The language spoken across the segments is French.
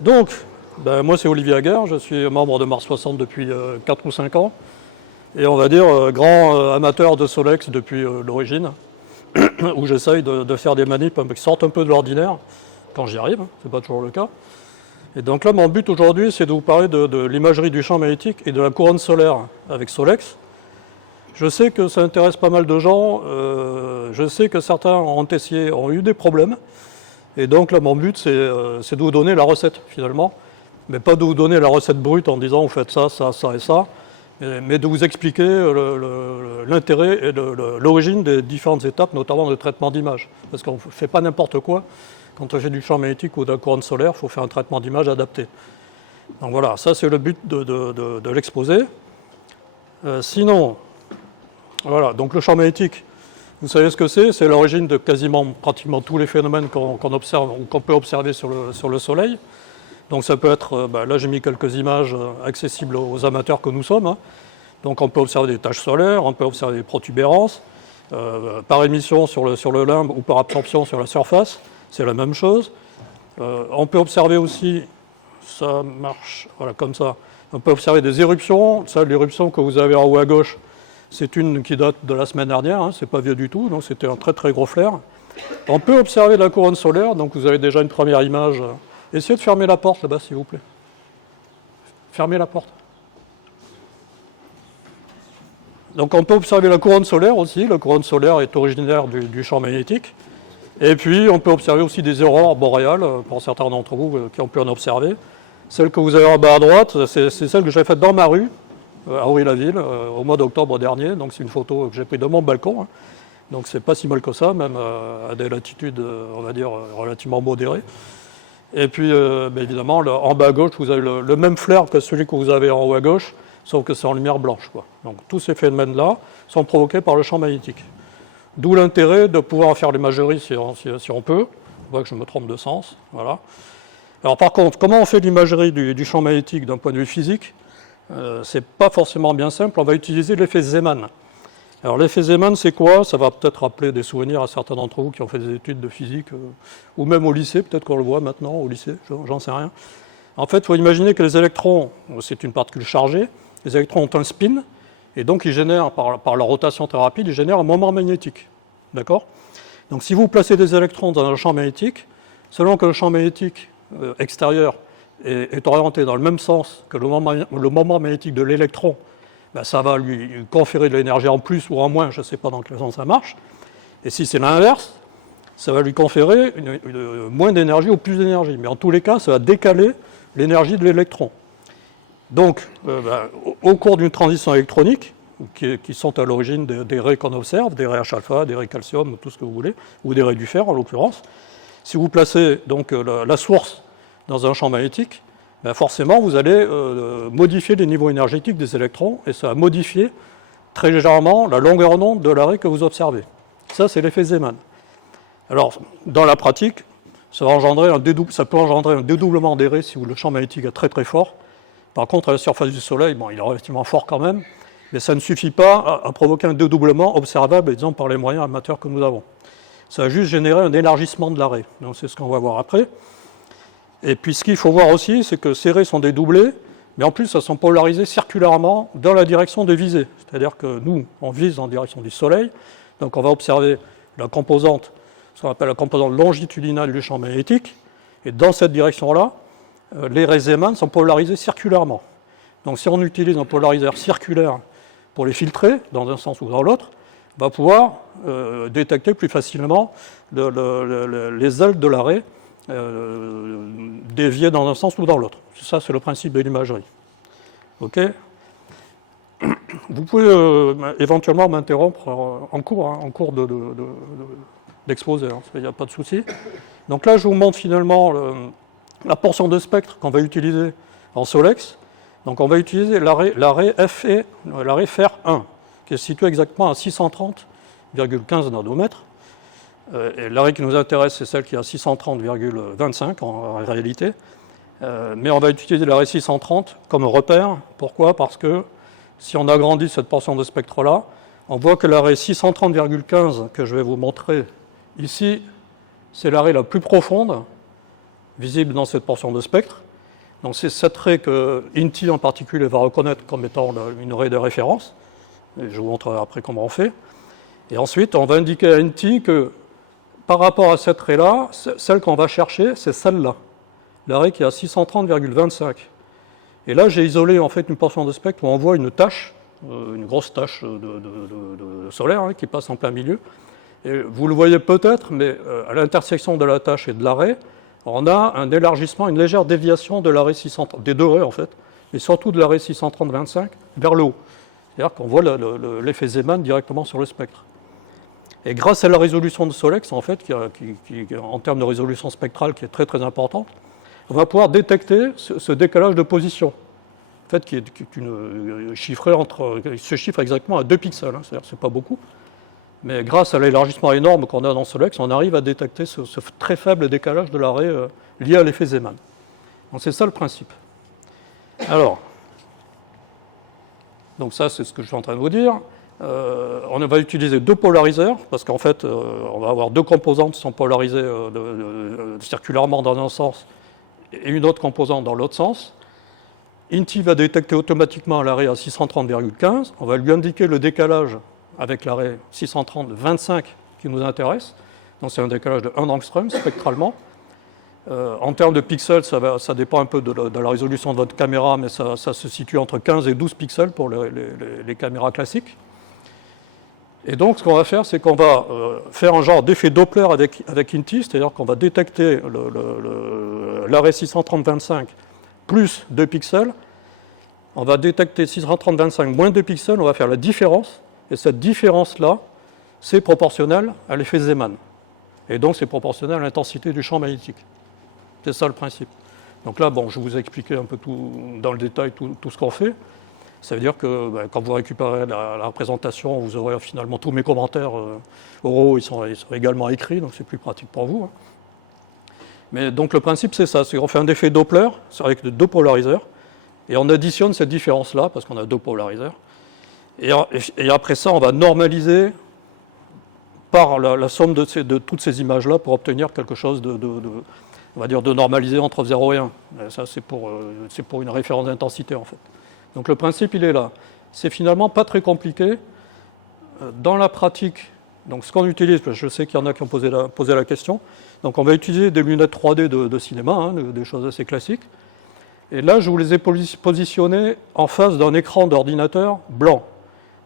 Donc, moi c'est Olivier Aguerre, je suis membre de Mars 60 depuis 4 ou 5 ans, et on va dire grand amateur de Solex depuis l'origine, où j'essaye de faire des manips qui sortent un peu de l'ordinaire, quand j'y arrive, c'est pas toujours le cas. Et donc là, mon but aujourd'hui, c'est de vous parler de l'imagerie du champ magnétique et de la couronne solaire avec Solex. Je sais que ça intéresse pas mal de gens, je sais que certains ont eu des problèmes, et donc là, mon but, c'est de vous donner la recette, finalement, mais pas de vous donner la recette brute en disant, vous faites ça, ça, ça et ça, mais de vous expliquer l'intérêt et l'origine des différentes étapes, notamment de traitement d'image. Parce qu'on ne fait pas n'importe quoi. Quand on fait du champ magnétique ou de la couronne solaire, il faut faire un traitement d'image adapté. Donc voilà, ça c'est le but de l'exposé. Sinon, voilà, donc le champ magnétique, vous savez ce que c'est? C'est l'origine de quasiment pratiquement tous les phénomènes qu'on observe ou qu'on peut observer sur le Soleil. Donc ça peut être, là j'ai mis quelques images accessibles aux amateurs que nous sommes. Hein. Donc on peut observer des taches solaires, on peut observer des protubérances, par émission sur le limbe ou par absorption sur la surface, c'est la même chose. On peut observer aussi, ça marche, voilà comme ça, on peut observer des éruptions. Ça, l'éruption que vous avez en haut à gauche, c'est une qui date de la semaine dernière, hein, c'est pas vieux du tout, donc c'était un très très gros flair. On peut observer la couronne solaire, donc vous avez déjà une première image. Essayez de fermer la porte là-bas, s'il vous plaît. Fermez la porte. Donc on peut observer la couronne solaire aussi. La couronne solaire est originaire du champ magnétique. Et puis on peut observer aussi des aurores boréales, pour certains d'entre vous qui ont pu en observer. Celle que vous avez en bas à droite, c'est celle que j'ai faite dans ma rue, à Henri-la-Ville, au mois d'octobre dernier. Donc c'est une photo que j'ai prise de mon balcon. Hein. Donc c'est pas si mal que ça, même à des latitudes, on va dire, relativement modérées. Et puis, évidemment, en bas à gauche, vous avez le même flair que celui que vous avez en haut à gauche, sauf que c'est en lumière blanche, quoi. Donc tous ces phénomènes-là sont provoqués par le champ magnétique. D'où l'intérêt de pouvoir en faire l'imagerie si on peut. On voit que je me trompe de sens. Voilà. Alors par contre, comment on fait l'imagerie du champ magnétique d'un point de vue physique? C'est pas forcément bien simple. On va utiliser l'effet Zeeman. Alors l'effet Zeeman, c'est quoi? Ça va peut-être rappeler des souvenirs à certains d'entre vous qui ont fait des études de physique, ou même au lycée, peut-être qu'on le voit maintenant au lycée, j'en sais rien. En fait, il faut imaginer que les électrons, c'est une particule chargée, les électrons ont un spin, et donc ils génèrent, par leur rotation très rapide, ils génèrent un moment magnétique. D'accord? Donc si vous placez des électrons dans un champ magnétique, selon que le champ magnétique extérieur est orienté dans le même sens que le moment magnétique de l'électron, ça va lui conférer de l'énergie en plus ou en moins, je ne sais pas dans quel sens ça marche. Et si c'est l'inverse, ça va lui conférer moins d'énergie ou plus d'énergie. Mais en tous les cas, ça va décaler l'énergie de l'électron. Donc, au cours d'une transition électronique, qui sont à l'origine des raies qu'on observe, des raies H-alpha, des raies calcium, tout ce que vous voulez, ou des raies du fer en l'occurrence, si vous placez donc la source dans un champ magnétique, forcément, vous allez modifier les niveaux énergétiques des électrons et ça va modifier très légèrement la longueur d'onde de l'arrêt que vous observez. Ça, c'est l'effet Zeeman. Alors, dans la pratique, ça peut engendrer un dédoublement des raies si le champ magnétique est très très fort. Par contre, à la surface du Soleil, il est relativement fort quand même, mais ça ne suffit pas à provoquer un dédoublement observable, disons, par les moyens amateurs que nous avons. Ça va juste générer un élargissement de l'arrêt. Donc, c'est ce qu'on va voir après. Et puis ce qu'il faut voir aussi, c'est que ces raies sont dédoublées, mais en plus elles sont polarisées circulairement dans la direction des visées. C'est-à-dire que nous, on vise en direction du Soleil, donc on va observer la composante, ce qu'on appelle la composante longitudinale du champ magnétique, et dans cette direction-là, les raies Zeeman sont polarisées circulairement. Donc si on utilise un polariseur circulaire pour les filtrer, dans un sens ou dans l'autre, on va pouvoir détecter plus facilement les ailes de la raie, dévier dans un sens ou dans l'autre. Ça, c'est le principe de l'imagerie. OK? Vous pouvez éventuellement m'interrompre en cours d'exposé, il n'y a pas de souci. Donc là, je vous montre finalement la portion de spectre qu'on va utiliser en Solex. Donc on va utiliser l'arrêt FR1, qui est situé exactement à 630,15 nanomètres. Et l'arrêt qui nous intéresse, c'est celle qui est à 630,25 en réalité. Mais on va utiliser l'arrêt 630 comme repère. Pourquoi? Parce que si on agrandit cette portion de spectre-là, on voit que l'arrêt 630,15 que je vais vous montrer ici, c'est l'arrêt la plus profonde visible dans cette portion de spectre. Donc c'est cette raie que INTI en particulier va reconnaître comme étant une raie de référence. Et je vous montrerai après comment on fait. Et ensuite, on va indiquer à INTI que par rapport à cette raie-là, celle qu'on va chercher, c'est celle-là. La raie qui est à 630,25. Et là, j'ai isolé en fait une portion de spectre où on voit une tache, une grosse tache de solaire hein, qui passe en plein milieu. Et vous le voyez peut-être, mais à l'intersection de la tache et de la raie, on a un élargissement, une légère déviation de la raie 630, des deux raies en fait, et surtout de la raie 630-25 vers le haut. C'est-à-dire qu'on voit l'effet Zeeman directement sur le spectre. Et grâce à la résolution de Solex, en fait, qui, en termes de résolution spectrale, qui est très très importante, on va pouvoir détecter ce décalage de position, en fait, qui est chiffré il se chiffre exactement à 2 pixels, hein, c'est-à-dire c'est pas beaucoup. Mais grâce à l'élargissement énorme qu'on a dans Solex, on arrive à détecter ce très faible décalage de la raie lié à l'effet Zeeman. Donc c'est ça le principe. Alors, donc ça c'est ce que je suis en train de vous dire. On va utiliser deux polariseurs, parce qu'en fait, on va avoir deux composantes qui sont polarisées circulairement dans un sens et une autre composante dans l'autre sens. INTI va détecter automatiquement la raie à 630,15. On va lui indiquer le décalage avec la raie 630,25 qui nous intéresse. Donc c'est un décalage de 1 angstrom spectralement. En termes de pixels, ça dépend un peu de la résolution de votre caméra, mais ça se situe entre 15 et 12 pixels pour les caméras classiques. Et donc ce qu'on va faire, c'est qu'on va faire un genre d'effet Doppler avec INTI, c'est-à-dire qu'on va détecter la raie 630,25 plus 2 pixels. On va détecter 630,25 moins 2 pixels, on va faire la différence. Et cette différence-là, c'est proportionnel à l'effet Zeeman. Et donc, c'est proportionnel à l'intensité du champ magnétique. C'est ça le principe. Donc là, bon, je vous ai expliqué un peu tout, dans le détail tout ce qu'on fait. Ça veut dire que quand vous récupérez la représentation, vous aurez finalement tous mes commentaires oraux, ils sont également écrits, donc c'est plus pratique pour vous. Hein. Mais donc le principe, c'est ça, c'est qu'on fait un effet Doppler avec deux polariseurs, et on additionne cette différence-là, parce qu'on a deux polariseurs. Et après ça, on va normaliser par la somme de toutes ces images-là pour obtenir quelque chose on va dire de normalisé entre 0 et 1. Et ça, c'est pour une référence d'intensité, en fait. Donc le principe, il est là. C'est finalement pas très compliqué. Dans la pratique, donc ce qu'on utilise, parce que je sais qu'il y en a qui ont posé la question, donc on va utiliser des lunettes 3D de cinéma, hein, des choses assez classiques. Et là, je vous les ai positionnés en face d'un écran d'ordinateur blanc.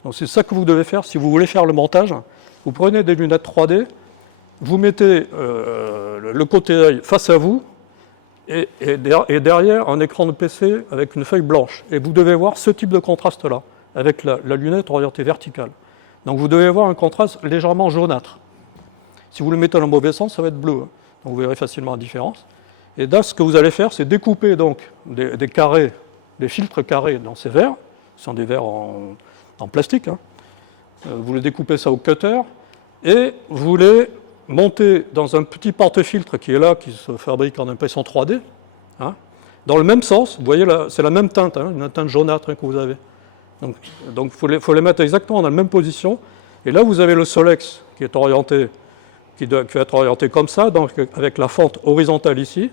Donc c'est ça que vous devez faire si vous voulez faire le montage. Vous prenez des lunettes 3D, vous mettez le côté œil face à vous et derrière un écran de PC avec une feuille blanche. Et vous devez voir ce type de contraste-là, avec la lunette orientée verticale. Donc vous devez voir un contraste légèrement jaunâtre. Si vous le mettez dans le mauvais sens, ça va être bleu. Donc vous verrez facilement la différence. Et là, ce que vous allez faire, c'est découper donc des carrés, des filtres carrés dans ces verres. Ce sont des verres en plastique. Hein. Vous les découpez ça au cutter et vous les montez dans un petit porte-filtre qui est là, qui se fabrique en impression 3D. Hein. Dans le même sens, vous voyez là, c'est la même teinte, hein, une teinte jaunâtre que vous avez. Donc il faut les mettre exactement dans la même position. Et là, vous avez le Solex qui est orienté, qui va être orienté comme ça, donc avec la fente horizontale ici.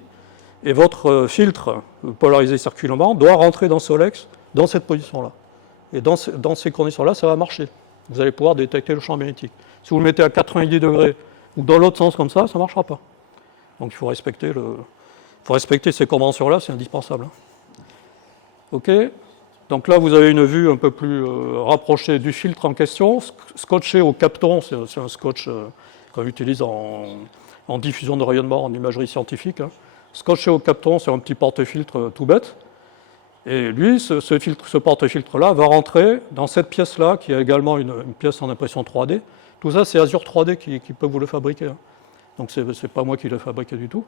Et votre filtre polarisé circulairement doit rentrer dans Solex dans cette position-là. Et dans ces conditions-là, ça va marcher. Vous allez pouvoir détecter le champ magnétique. Si vous le mettez à 90 degrés ou dans l'autre sens comme ça ne marchera pas. Donc il faut respecter ces conventions-là, c'est indispensable. OK. Donc là, vous avez une vue un peu plus rapprochée du filtre en question, scotché au Kapton, c'est un scotch qu'on utilise en diffusion de rayonnement, en imagerie scientifique. Hein. Scotché au Kapton, c'est un petit porte-filtre tout bête. Et lui, ce porte-filtre-là va rentrer dans cette pièce-là, qui est également une pièce en impression 3D. Tout ça, c'est Azure 3D qui peut vous le fabriquer. Hein. Donc, ce n'est pas moi qui l'ai fabriqué du tout.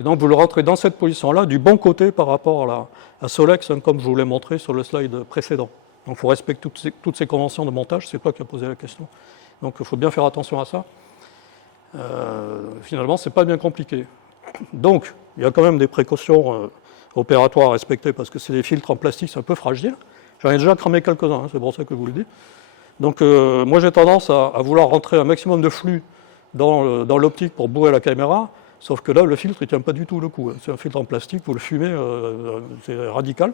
Et donc, vous le rentrez dans cette position-là, du bon côté par rapport à Solex, hein, comme je vous l'ai montré sur le slide précédent. Donc, il faut respecter toutes ces conventions de montage. C'est toi qui as posé la question. Donc, il faut bien faire attention à ça. Finalement, ce n'est pas bien compliqué. Donc, il y a quand même des précautions opératoires à respecter parce que c'est des filtres en plastique, c'est un peu fragile. J'en ai déjà cramé quelques-uns, hein, c'est pour ça que je vous le dis. Donc, moi, j'ai tendance à vouloir rentrer un maximum de flux dans l'optique pour bourrer la caméra. Sauf que là, le filtre, il ne tient pas du tout le coup. C'est un filtre en plastique, vous le fumez, c'est radical.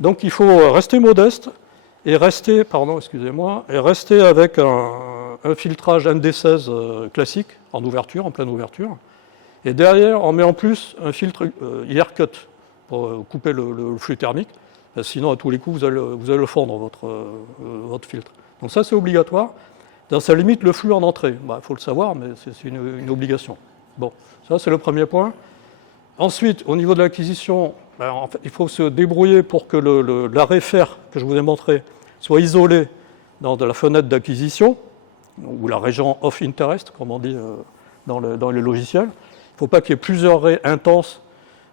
Donc il faut rester modeste et rester, avec un filtrage MD16 classique, en ouverture, en pleine ouverture. Et derrière, on met en plus un filtre air cut pour couper le flux thermique. Sinon, à tous les coups, vous allez le fondre, votre filtre. Donc ça, c'est obligatoire. Ça limite le flux en entrée. Il faut le savoir, mais c'est une obligation. Bon, ça, c'est le premier point. Ensuite, au niveau de l'acquisition, en fait, il faut se débrouiller pour que l'arrêt fer que je vous ai montré soit isolé dans de la fenêtre d'acquisition, ou la région of interest, comme on dit dans les logiciels. Il ne faut pas qu'il y ait plusieurs raies intenses,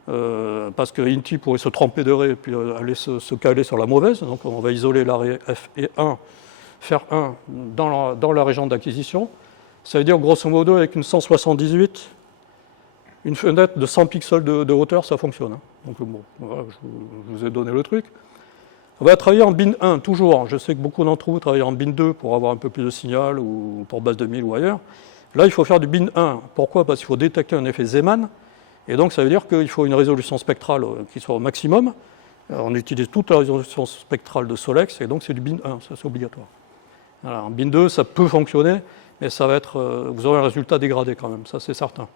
parce que Inti pourrait se tromper de raie et puis aller se caler sur la mauvaise. Donc on va isoler l'arrêt F et 1, fer 1 dans la région d'acquisition. Ça veut dire grosso modo avec une 178, une fenêtre de 100 pixels de hauteur, ça fonctionne. Donc bon, voilà, je vous ai donné le truc. On va travailler en bin 1, toujours. Je sais que beaucoup d'entre vous travaillent en bin 2 pour avoir un peu plus de signal, ou pour base 2000 ou ailleurs. Là, il faut faire du bin 1. Pourquoi ? Parce qu'il faut détecter un effet Zeeman. Et donc, ça veut dire qu'il faut une résolution spectrale qui soit au maximum. On utilise toute la résolution spectrale de Solex, et donc c'est du bin 1, ça c'est obligatoire. Alors, en bin 2, ça peut fonctionner, mais ça va être, vous aurez un résultat dégradé quand même, ça c'est certain.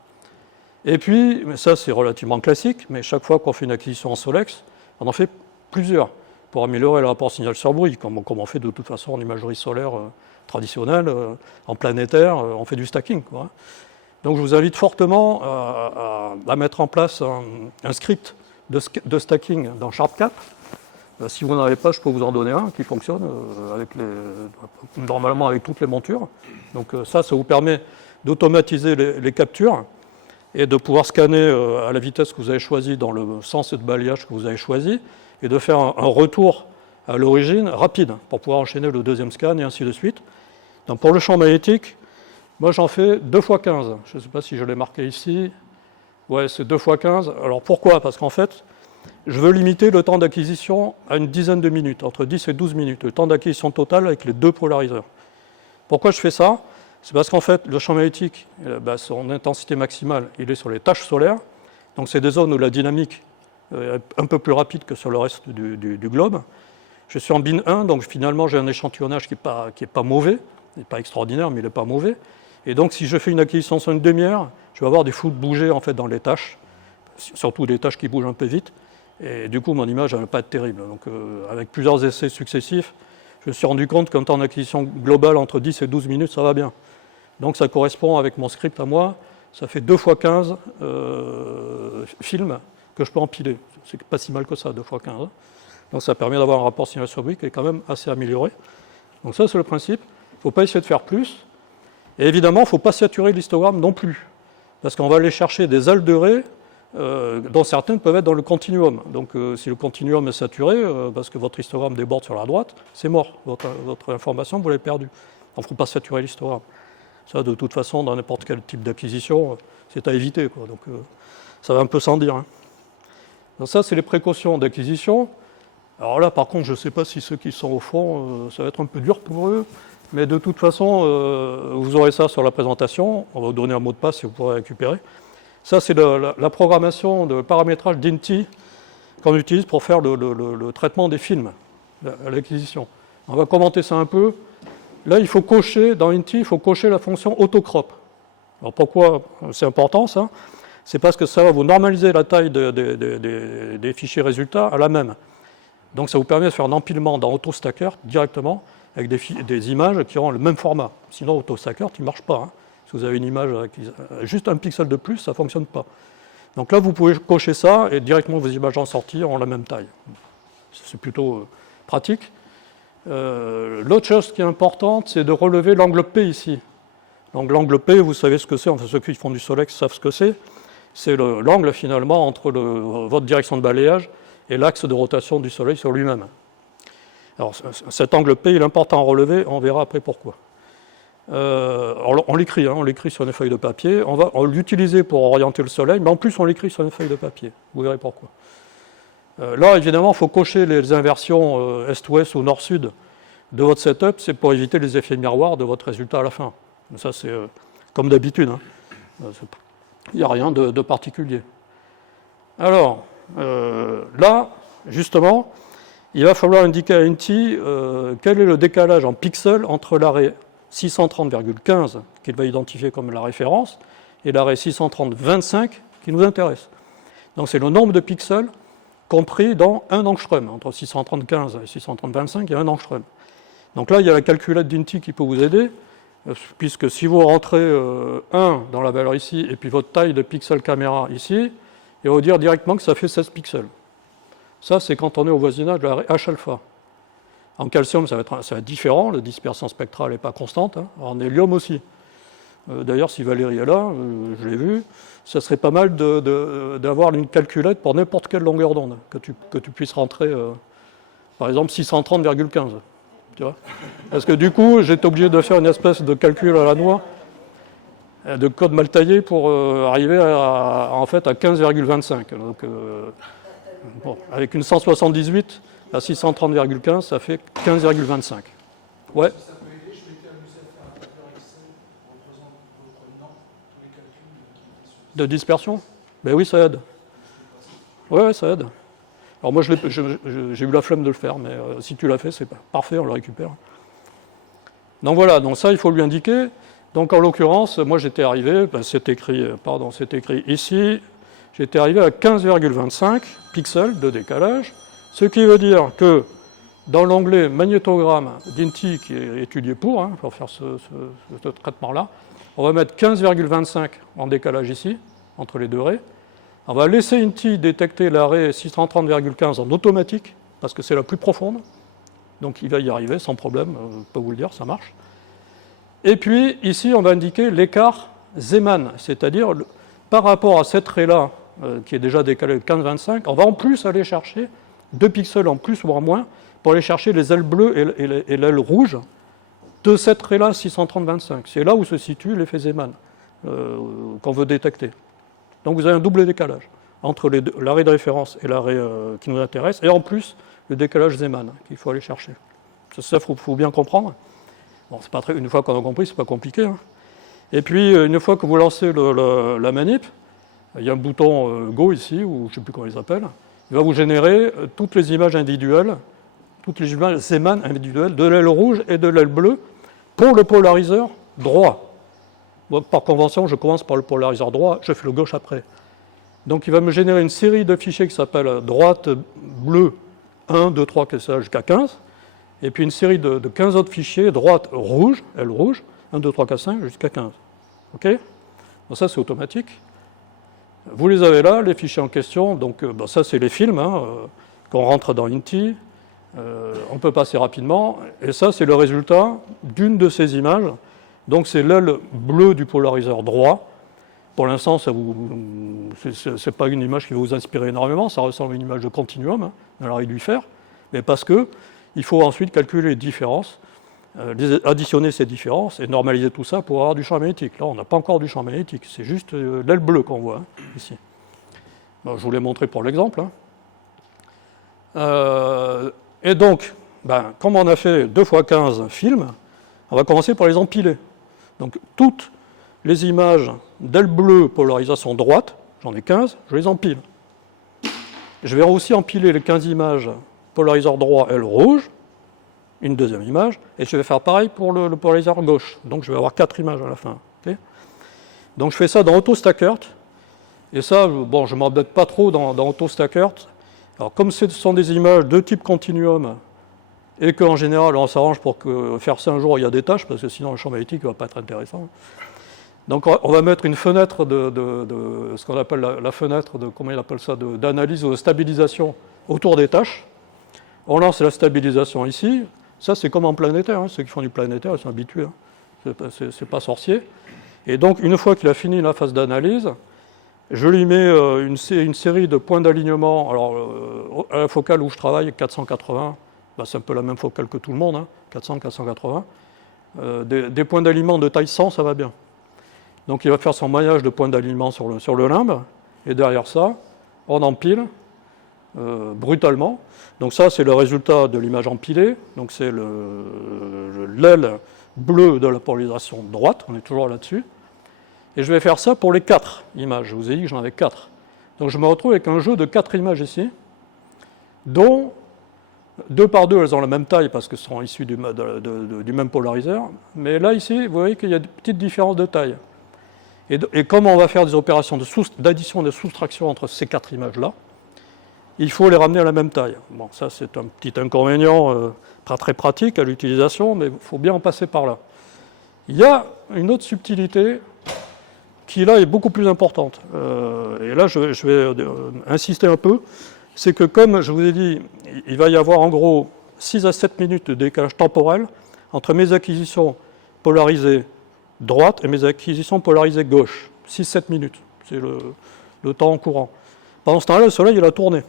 Et puis, mais ça c'est relativement classique, mais chaque fois qu'on fait une acquisition en Solex, on en fait plusieurs pour améliorer le rapport signal sur bruit, comme on fait de toute façon en imagerie solaire traditionnelle, en planétaire, on fait du stacking, quoi. Donc je vous invite fortement à mettre en place un script de stacking dans SharpCap. Si vous n'en avez pas, je peux vous en donner un qui fonctionne normalement avec toutes les montures. Donc ça vous permet d'automatiser les captures et de pouvoir scanner à la vitesse que vous avez choisie dans le sens de balayage que vous avez choisi et de faire un retour à l'origine rapide pour pouvoir enchaîner le deuxième scan et ainsi de suite. Donc pour le champ magnétique, moi j'en fais 2 x 15. Je ne sais pas si je l'ai marqué ici. Ouais, c'est 2 x 15. Alors pourquoi ? Parce qu'en fait, je veux limiter le temps d'acquisition à une dizaine de minutes, entre 10 et 12 minutes, le temps d'acquisition total avec les 2 polariseurs. Pourquoi je fais ça ? C'est parce qu'en fait, le champ magnétique, son intensité maximale, il est sur les taches solaires. Donc c'est des zones où la dynamique est un peu plus rapide que sur le reste du globe. Je suis en bin 1, donc finalement j'ai un échantillonnage qui est pas mauvais. Il n'est pas extraordinaire, mais il n'est pas mauvais. Et donc si je fais une acquisition sur une demi-heure, je vais avoir des flous de bouger en fait, dans les tâches, surtout des tâches qui bougent un peu vite. Et du coup, mon image ne va pas être terrible. Donc avec plusieurs essais successifs, je me suis rendu compte qu'en temps d'acquisition globale, entre 10 et 12 minutes, ça va bien. Donc ça correspond avec mon script à moi, ça fait 2 x 15 films que je peux empiler. C'est pas si mal que ça, 2 x 15. Donc ça permet d'avoir un rapport signal sur bruit qui est quand même assez amélioré. Donc ça, c'est le principe. Il ne faut pas essayer de faire plus. Et évidemment, il ne faut pas saturer l'histogramme non plus. Parce qu'on va aller chercher des ailes de raie dont certaines peuvent être dans le continuum. Donc si le continuum est saturé, parce que votre histogramme déborde sur la droite, c'est mort. Votre information, vous l'avez perdue. Il ne faut pas saturer l'histogramme. Ça, de toute façon, dans n'importe quel type d'acquisition, c'est à éviter, quoi. Donc ça va un peu sans dire. Hein. Donc ça, c'est les précautions d'acquisition. Alors là, par contre, je ne sais pas si ceux qui sont au fond, ça va être un peu dur pour eux. Mais de toute façon, vous aurez ça sur la présentation. On va vous donner un mot de passe si vous pourrez récupérer. Ça, c'est la programmation de paramétrage d'Inti qu'on utilise pour faire le traitement des films à l'acquisition. On va commenter ça un peu. Là, il faut cocher, dans Inti, il faut cocher la fonction autocrop. Alors pourquoi c'est important ça ? C'est parce que ça va vous normaliser la taille des fichiers résultats à la même. Donc ça vous permet de faire un empilement dans AutoStacker directement avec des images qui auront le même format. Sinon, AutoStacker, il ne marche pas. Hein. Si vous avez une image avec juste un pixel de plus, ça ne fonctionne pas. Donc là, vous pouvez cocher ça et directement vos images en sortie auront la même taille. C'est plutôt pratique. L'autre chose qui est importante, c'est de relever l'angle P ici. Donc l'angle P, vous savez ce que c'est, enfin ceux qui font du Solex savent ce que c'est. C'est l'angle finalement entre votre direction de balayage et l'axe de rotation du Soleil sur lui-même. Alors cet angle P, il est important à relever, on verra après pourquoi. Alors, on l'écrit sur une feuille de papier, on va l'utiliser pour orienter le Soleil, mais en plus on l'écrit sur une feuille de papier, vous verrez pourquoi. Là, évidemment, il faut cocher les inversions est-ouest ou nord-sud de votre setup, c'est pour éviter les effets miroirs de votre résultat à la fin. Ça, c'est comme d'habitude. Hein. Il n'y a rien de particulier. Alors, là, justement, il va falloir indiquer à NT quel est le décalage en pixels entre l'arrêt 630,15 qu'il va identifier comme la référence et l'arrêt 630,25 qui nous intéresse. Donc c'est le nombre de pixels compris dans 1 angstrom. Entre 630,15 et 630,25, il y a 1 angstrom. Donc là, il y a la calculette d'INTI qui peut vous aider, puisque si vous rentrez 1 dans la valeur ici, et puis votre taille de pixels caméra ici, il va vous dire directement que ça fait 16 pixels. Ça, c'est quand on est au voisinage de l'arrêt H-alpha. En calcium, ça va être différent, la dispersion spectrale n'est pas constante, hein. En hélium aussi. D'ailleurs, si Valérie est là, je l'ai vu, ça serait pas mal d'avoir une calculette pour n'importe quelle longueur d'onde, que tu puisses rentrer, par exemple, 630,15. Tu vois, parce que du coup, j'étais obligé de faire une espèce de calcul à la noix, de code mal taillé pour arriver en fait, à 15,25. Donc, bon, avec une 178 à 630,15, ça fait 15,25. Ouais. De dispersion? Ben oui, ça aide. Ouais, ça aide. Alors moi, j'ai eu la flemme de le faire, mais si tu l'as fait, c'est parfait, on le récupère. Donc voilà, donc ça, il faut lui indiquer. Donc en l'occurrence, moi j'étais arrivé, ben, c'est écrit ici, j'étais arrivé à 15,25 pixels de décalage, ce qui veut dire que dans l'onglet magnétogramme d'INTI, qui est étudié pour faire ce traitement-là, on va mettre 15,25 en décalage ici, entre les deux raies. On va laisser INTI détecter l'arrêt 630,15 en automatique, parce que c'est la plus profonde. Donc il va y arriver sans problème, je peux vous le dire, ça marche. Et puis ici, on va indiquer l'écart Zeeman, c'est-à-dire par rapport à cette raie-là, qui est déjà décalée de 15,25, on va en plus aller chercher 2 pixels en plus ou en moins pour aller chercher les ailes bleues et l'aile rouge de cette raie-là 630,25. C'est là où se situe l'effet Zeeman qu'on veut détecter. Donc vous avez un double décalage entre l'arrêt de référence et l'arrêt qui nous intéresse, et en plus le décalage Zeeman qu'il faut aller chercher. Ça, faut bien comprendre. Bon, c'est pas très, une fois qu'on a compris, c'est pas compliqué. Hein. Et puis, une fois que vous lancez la manip, il y a un bouton Go ici, ou je ne sais plus comment il s'appelle, il va vous générer toutes les images individuelles, toutes les images Zeeman individuelles de l'aile rouge et de l'aile bleue pour le polariseur droit. Bon, par convention, je commence par le polariseur droit, je fais le gauche après. Donc il va me générer une série de fichiers qui s'appelle droite bleue 1, 2, 3, jusqu'à 15. Et puis une série de 15 autres fichiers, droite rouge, L rouge, 1, 2, 3, 4, 5, jusqu'à 15. OK? Donc ça, c'est automatique. Vous les avez là, les fichiers en question. Donc ça, c'est les films qu'on rentre dans INTI. On peut passer rapidement. Et ça, c'est le résultat d'une de ces images. Donc c'est l'aile bleue du polariseur droit. Pour l'instant, ce n'est pas une image qui va vous inspirer énormément. Ça ressemble à une image de continuum, dans la réduit faire. Mais parce que il faut ensuite calculer les différences, additionner ces différences et normaliser tout ça pour avoir du champ magnétique. Là, on n'a pas encore du champ magnétique, c'est juste l'aile bleue qu'on voit ici. Bon, je vous l'ai montré pour l'exemple. Et donc, comme on a fait 2 x 15 films, on va commencer par les empiler. Donc, toutes les images d'aile bleue polarisation droite, j'en ai 15, je les empile. Je vais aussi empiler les 15 images polariseur droit, L rouge, une deuxième image, et je vais faire pareil pour le polariseur gauche. Donc je vais avoir 4 images à la fin. Okay, donc je fais ça dans AutoStackert, et ça, bon, je ne m'embête pas trop dans AutoStackert. Alors comme ce sont des images de type continuum, et qu'en général on s'arrange pour faire ça un jour il y a des tâches, parce que sinon le champ magnétique ne va pas être intéressant. Donc on va mettre une fenêtre de ce qu'on appelle la fenêtre de, comment il appelle ça, d'analyse ou de stabilisation autour des tâches. On lance la stabilisation ici. Ça, c'est comme en planétaire. Ceux qui font du planétaire, ils sont habitués. C'est pas sorcier. Et donc, une fois qu'il a fini la phase d'analyse, je lui mets une série de points d'alignement. Alors, à la focale où je travaille, 480, c'est un peu la même focale que tout le monde, 400, 480. Des points d'alignement de taille 100, ça va bien. Donc, il va faire son maillage de points d'alignement sur le limbe. Et derrière ça, on empile brutalement. Donc ça, c'est le résultat de l'image empilée. Donc c'est l'aile bleue de la polarisation droite, on est toujours là-dessus. Et je vais faire ça pour les 4 images. Je vous ai dit que j'en avais 4. Donc je me retrouve avec un jeu de 4 images ici, dont 2 par 2, elles ont la même taille parce qu'elles sont issues du même polariseur. Mais là, ici, vous voyez qu'il y a des petites différences de taille. Et comme on va faire des opérations d'addition et de soustraction entre ces 4 images-là, il faut les ramener à la même taille. Bon, ça, c'est un petit inconvénient pas très pratique à l'utilisation, mais il faut bien en passer par là. Il y a une autre subtilité qui, là, est beaucoup plus importante. Et là, je vais insister un peu. C'est que, comme je vous ai dit, il va y avoir en gros 6 à 7 minutes de décalage temporel entre mes acquisitions polarisées droite et mes acquisitions polarisées gauche. 6-7 minutes. C'est le temps courant. Pendant ce temps-là, le Soleil, il a tourné.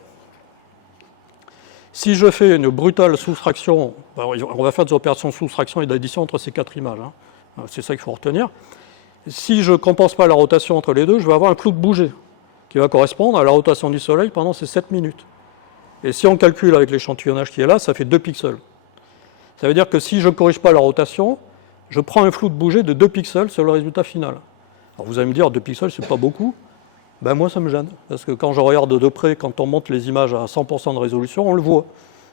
Si je fais une brutale soustraction, on va faire des opérations de soustraction et d'addition entre ces 4 images. Hein. C'est ça qu'il faut retenir. Si je ne compense pas la rotation entre les deux, je vais avoir un flou de bouger qui va correspondre à la rotation du Soleil pendant ces 7 minutes. Et si on calcule avec l'échantillonnage qui est là, ça fait 2 pixels. Ça veut dire que si je ne corrige pas la rotation, je prends un flou de bouger de 2 pixels sur le résultat final. Alors vous allez me dire, 2 pixels, c'est pas beaucoup. Ben moi, ça me gêne. Parce que quand je regarde de près, quand on monte les images à 100% de résolution, on le voit.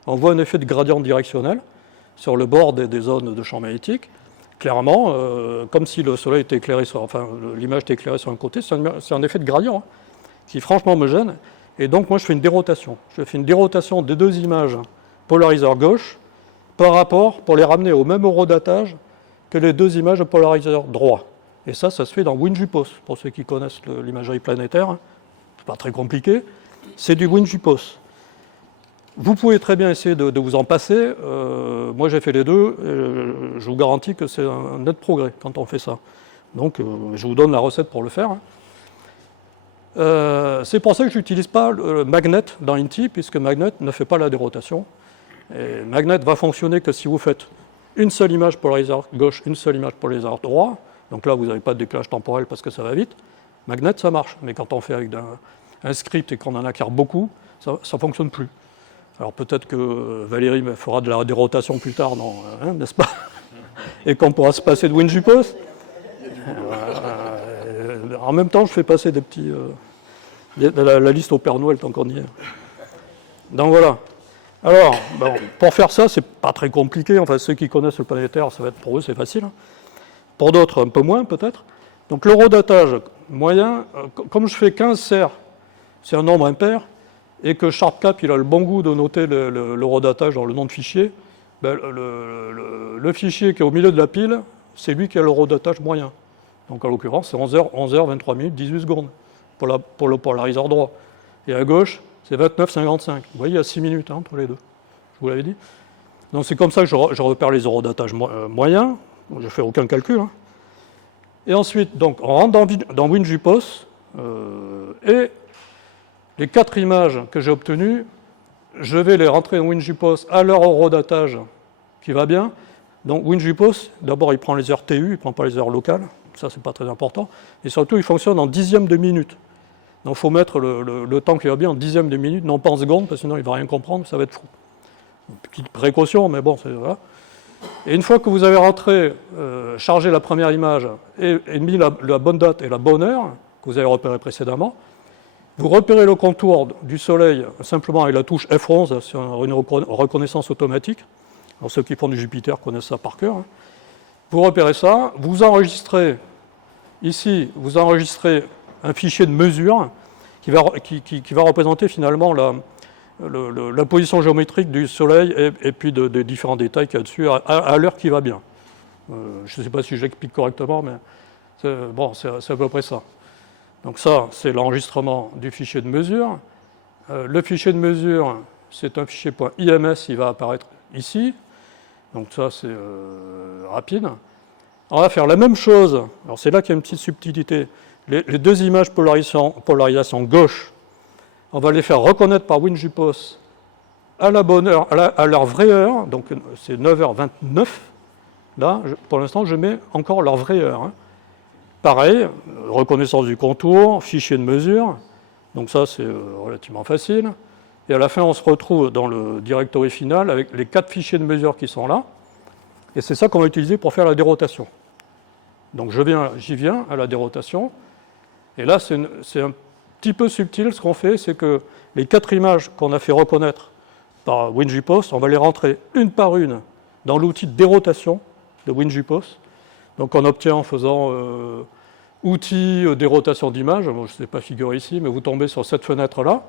On voit un effet de gradient directionnel sur le bord des zones de champ magnétique. Clairement, comme si le Soleil était éclairé l'image était éclairée sur un côté, c'est un effet de gradient hein, qui franchement me gêne. Et donc moi je fais une dérotation. Je fais une dérotation des 2 images polariseur gauche par rapport pour les ramener au même horodatage que les 2 images polariseur droit. Et ça se fait dans WinJupos, pour ceux qui connaissent l'imagerie planétaire. C'est pas très compliqué. C'est du WinJupos. Vous pouvez très bien essayer de vous en passer. Moi, j'ai fait les deux. Je vous garantis que c'est un net progrès quand on fait ça. Donc, je vous donne la recette pour le faire. C'est pour ça que je n'utilise pas le Magnet dans Inti, puisque Magnet ne fait pas la dérotation. Et Magnet va fonctionner que si vous faites une seule image polariseur gauche, une seule image polariseur droit. Donc là, vous n'avez pas de décalage temporel parce que ça va vite. Magnet, ça marche. Mais quand on fait avec un script et qu'on en acquiert beaucoup, ça ne fonctionne plus. Alors peut-être que Valérie fera de la dérotation plus tard, n'est-ce pas? Et qu'on pourra se passer de WinJupos. En même temps, je fais passer des petits... la liste au Père Noël tant qu'on y est. Donc voilà. Alors, pour faire ça, c'est pas très compliqué. Enfin, ceux qui connaissent le planétaire, ça va être pour eux, c'est facile. Pour d'autres, un peu moins peut-être. Donc l'horodatage moyen, comme je fais 15 serres, c'est un nombre impair, et que SharpCap il a le bon goût de noter l'horodatage dans le nom de fichier, le fichier qui est au milieu de la pile, c'est lui qui a l'horodatage moyen. Donc en l'occurrence, c'est 11h, 23 minutes, 18 secondes pour le polariseur droit. Et à gauche, c'est 29,55. Vous voyez, il y a 6 minutes entre les deux. Je vous l'avais dit. Donc c'est comme ça que je repère les horodatages moyens. Je ne fais aucun calcul. Hein. Et ensuite, donc, on rentre dans WinJupos et les 4 images que j'ai obtenues, je vais les rentrer dans WinJupos à leur horodatage qui va bien. Donc WinJupos, d'abord, il prend les heures TU, il ne prend pas les heures locales. Ça, c'est pas très important. Et surtout, il fonctionne en dixièmes de minute. Donc il faut mettre le temps qui va bien en dixièmes de minute, non pas en secondes, parce que sinon il ne va rien comprendre, ça va être fou. Une petite précaution, mais bon, voilà. Et une fois que vous avez rentré, chargé la première image et mis la bonne date et la bonne heure que vous avez repérée précédemment, vous repérez le contour du Soleil simplement avec la touche F11 sur une reconnaissance automatique. Alors, ceux qui font du Jupiter connaissent ça par cœur. Hein. Vous repérez ça, vous enregistrez ici, vous enregistrez un fichier de mesure qui va représenter finalement la position géométrique du Soleil et puis des différents détails qu'il y a dessus à l'heure qui va bien. Je ne sais pas si j'explique correctement, mais c'est à peu près ça. Donc ça, c'est l'enregistrement du fichier de mesure. Le fichier de mesure, c'est un fichier .ims, il va apparaître ici. Donc ça, c'est rapide. On va faire la même chose. Alors c'est là qu'il y a une petite subtilité. Les 2 images polarisation gauche, on va les faire reconnaître par WinJupos à la bonne heure, à leur vraie heure. Donc c'est 9h29. Là, pour l'instant, je mets encore leur vraie heure. Hein. Pareil, reconnaissance du contour, fichier de mesure. Donc ça, c'est relativement facile. Et à la fin, on se retrouve dans le directory final avec les 4 fichiers de mesure qui sont là. Et c'est ça qu'on va utiliser pour faire la dérotation. Donc j'y viens à la dérotation. Et là, c'est un petit peu subtil. Ce qu'on fait, c'est que les 4 images qu'on a fait reconnaître par WinGPost, on va les rentrer une par une dans l'outil de dérotation de WinGPost. Donc on obtient en faisant outil dérotation d'image, bon, je ne sais pas figurer ici, mais vous tombez sur cette fenêtre-là.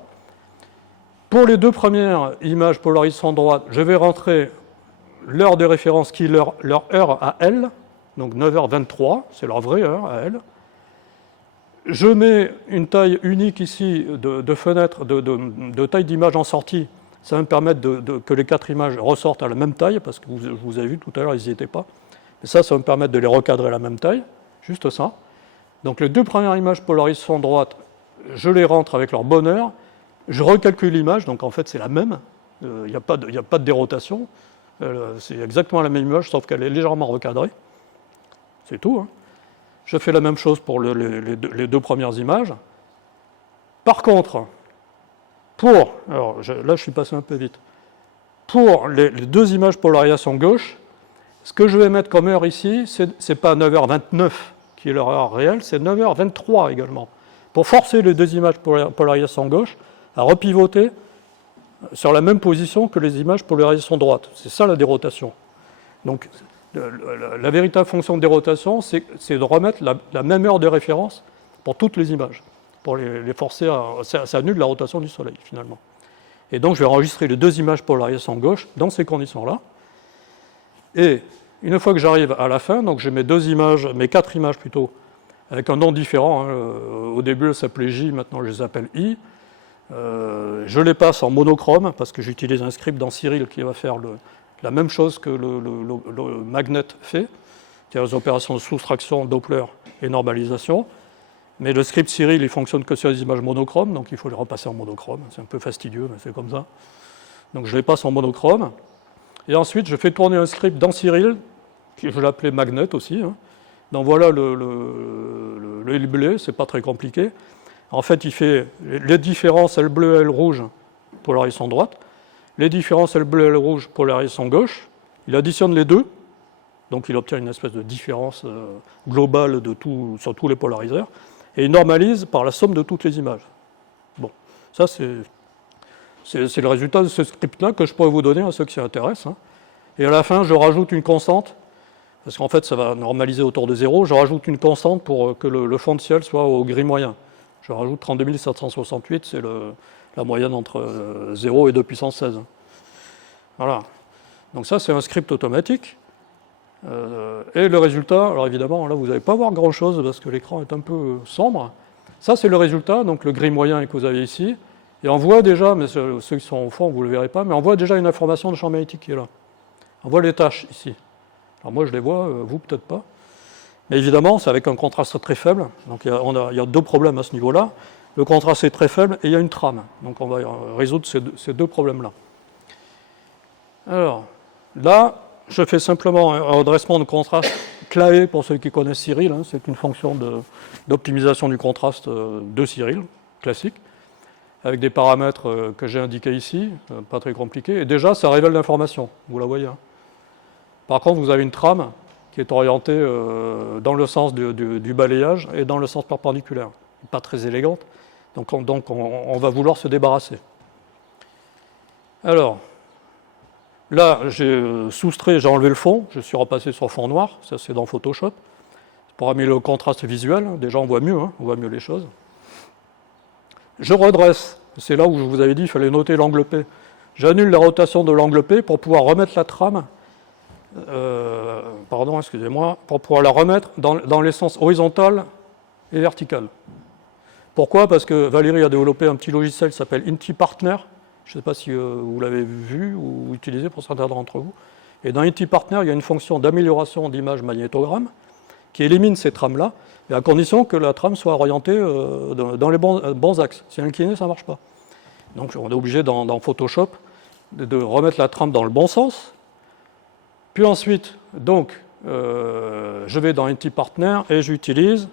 Pour les 2 premières images polarisées en droite, je vais rentrer l'heure de référence qui est leur heure à elle, donc 9h23, c'est leur vraie heure à elle. Je mets une taille unique ici de fenêtre, de taille d'image en sortie. Ça va me permettre que les 4 images ressortent à la même taille, parce que vous avez vu tout à l'heure, ils n'y étaient pas. Mais ça va me permettre de les recadrer à la même taille, juste ça. Donc les 2 premières images polarisées en droite, je les rentre avec leur bonne heure. Je recalcule l'image, donc en fait c'est la même. Il n'y a pas de dérotation. C'est exactement la même image, sauf qu'elle est légèrement recadrée. C'est tout. Hein. Je fais la même chose pour les 2 premières images. Par contre, alors là je suis passé un peu vite, pour les 2 images polarisation gauche, ce que je vais mettre comme heure ici, c'est pas 9h29 qui est leur heure réelle, c'est 9h23 également. Pour forcer les 2 images polarisation gauche à repivoter sur la même position que les images polarisation droite. C'est ça la dérotation. Donc la véritable fonction de dérotation, c'est de remettre la même heure de référence pour toutes les images, pour les forcer ça annule la rotation du Soleil finalement. Et donc je vais enregistrer les 2 images polarisation gauche dans ces conditions-là. Et une fois que j'arrive à la fin, donc j'ai mes 4 images plutôt, avec un nom différent. Hein. Au début, elles s'appelaient J, maintenant je les appelle I. Je les passe en monochrome, parce que j'utilise un script dans Cyril qui va faire la même chose que le magnet fait, c'est-à-dire les opérations de soustraction, Doppler et normalisation. Mais le script Cyril, il fonctionne que sur les images monochromes, donc il faut les repasser en monochrome. C'est un peu fastidieux, mais c'est comme ça. Donc je les passe en monochrome. Et ensuite, je fais tourner un script dans Cyril, que je l'appelais magnet aussi. Hein. Donc voilà le LBLE, c'est pas très compliqué. En fait, il fait les différences L bleu, L rouge, polarisation droite, les différences L bleu, L rouge, polarisation gauche. Il additionne les 2, donc il obtient une espèce de différence globale sur tous les polariseurs, et il normalise par la somme de toutes les images. Bon, ça c'est le résultat de ce script-là que je pourrais vous donner à ceux qui s'y intéressent. Hein. Et à la fin, je rajoute une constante, parce qu'en fait, ça va normaliser autour de 0. Je rajoute une constante pour que le fond de ciel soit au gris moyen. Je rajoute 32 768, c'est la moyenne entre 0 et 2 puissance 16. Voilà. Donc ça, c'est un script automatique. Et le résultat, alors évidemment, là, vous n'allez pas voir grand-chose parce que l'écran est un peu sombre. Ça, c'est le résultat, donc le gris moyen que vous avez ici. Et on voit déjà, mais ceux qui sont au fond, vous ne le verrez pas, mais on voit déjà une information de champ magnétique qui est là. On voit les tâches ici. Alors moi, je les vois, vous peut-être pas. Mais évidemment, c'est avec un contraste très faible. Donc il y a 2 problèmes à ce niveau-là. Le contraste est très faible et il y a une trame. Donc on va résoudre ces 2 problèmes-là. Alors, là, je fais simplement un redressement de contraste clavé pour ceux qui connaissent Cyril. Hein. C'est une fonction d'optimisation du contraste de Cyril, classique, avec des paramètres que j'ai indiqués ici, pas très compliqués. Et déjà, ça révèle l'information, vous la voyez. Hein. Par contre, vous avez une trame qui est orientée dans le sens du balayage et dans le sens perpendiculaire. Pas très élégante, donc on va vouloir se débarrasser. Alors, là, j'ai soustrait, j'ai enlevé le fond, je suis repassé sur fond noir, ça c'est dans Photoshop. Pour améliorer le contraste visuel, déjà on voit mieux, hein, on voit mieux les choses. Je redresse, c'est là où je vous avais dit qu'il fallait noter l'angle P. J'annule la rotation de l'angle P pour pouvoir remettre la trame, pour pouvoir la remettre dans les sens horizontal et vertical. Pourquoi ? Parce que Valérie a développé un petit logiciel qui s'appelle IntiPartner. Je ne sais pas si vous l'avez vu ou utilisé pour certains d'entre vous. Et dans IntiPartner, il y a une fonction d'amélioration d'image magnétogramme qui élimine ces trames-là, et à condition que la trame soit orientée dans les bons axes. Si elle est inclinée, ça ne marche pas. Donc on est obligé dans Photoshop de remettre la trame dans le bon sens. Puis ensuite, donc, je vais dans IntiPartner et j'utilise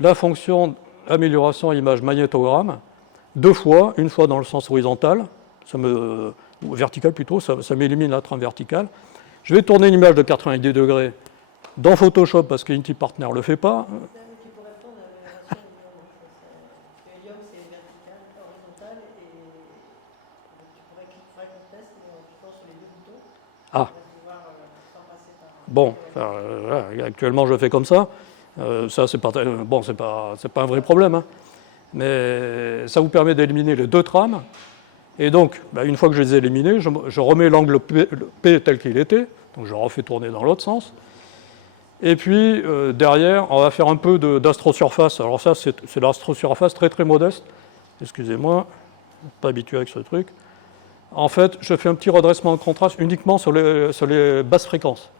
la fonction amélioration image magnétogramme 2 fois, une fois dans le sens horizontal, vertical plutôt, ça m'élimine la trame verticale. Je vais tourner une image de 90 degrés dans Photoshop, parce que Unity Partner ne le fait pas. Qui pourrait répondre à la version Helium. Parce que Helium, c'est vertical, horizontal, et donc tu pourrais qu'on teste en cliquant sur les deux boutons. Ah. On va pouvoir sans passer par. Bon, actuellement je fais comme ça. Ça, c'est pas un vrai problème. Hein. Mais ça vous permet d'éliminer les deux trames. Et donc, une fois que je les ai éliminés, je remets l'angle P tel qu'il était. Donc je refais tourner dans l'autre sens. Et puis, derrière, on va faire un peu d'astrosurface. Alors ça, c'est l'astrosurface très très modeste. Excusez-moi, pas habitué avec ce truc. En fait, je fais un petit redressement de contraste uniquement sur les basses fréquences.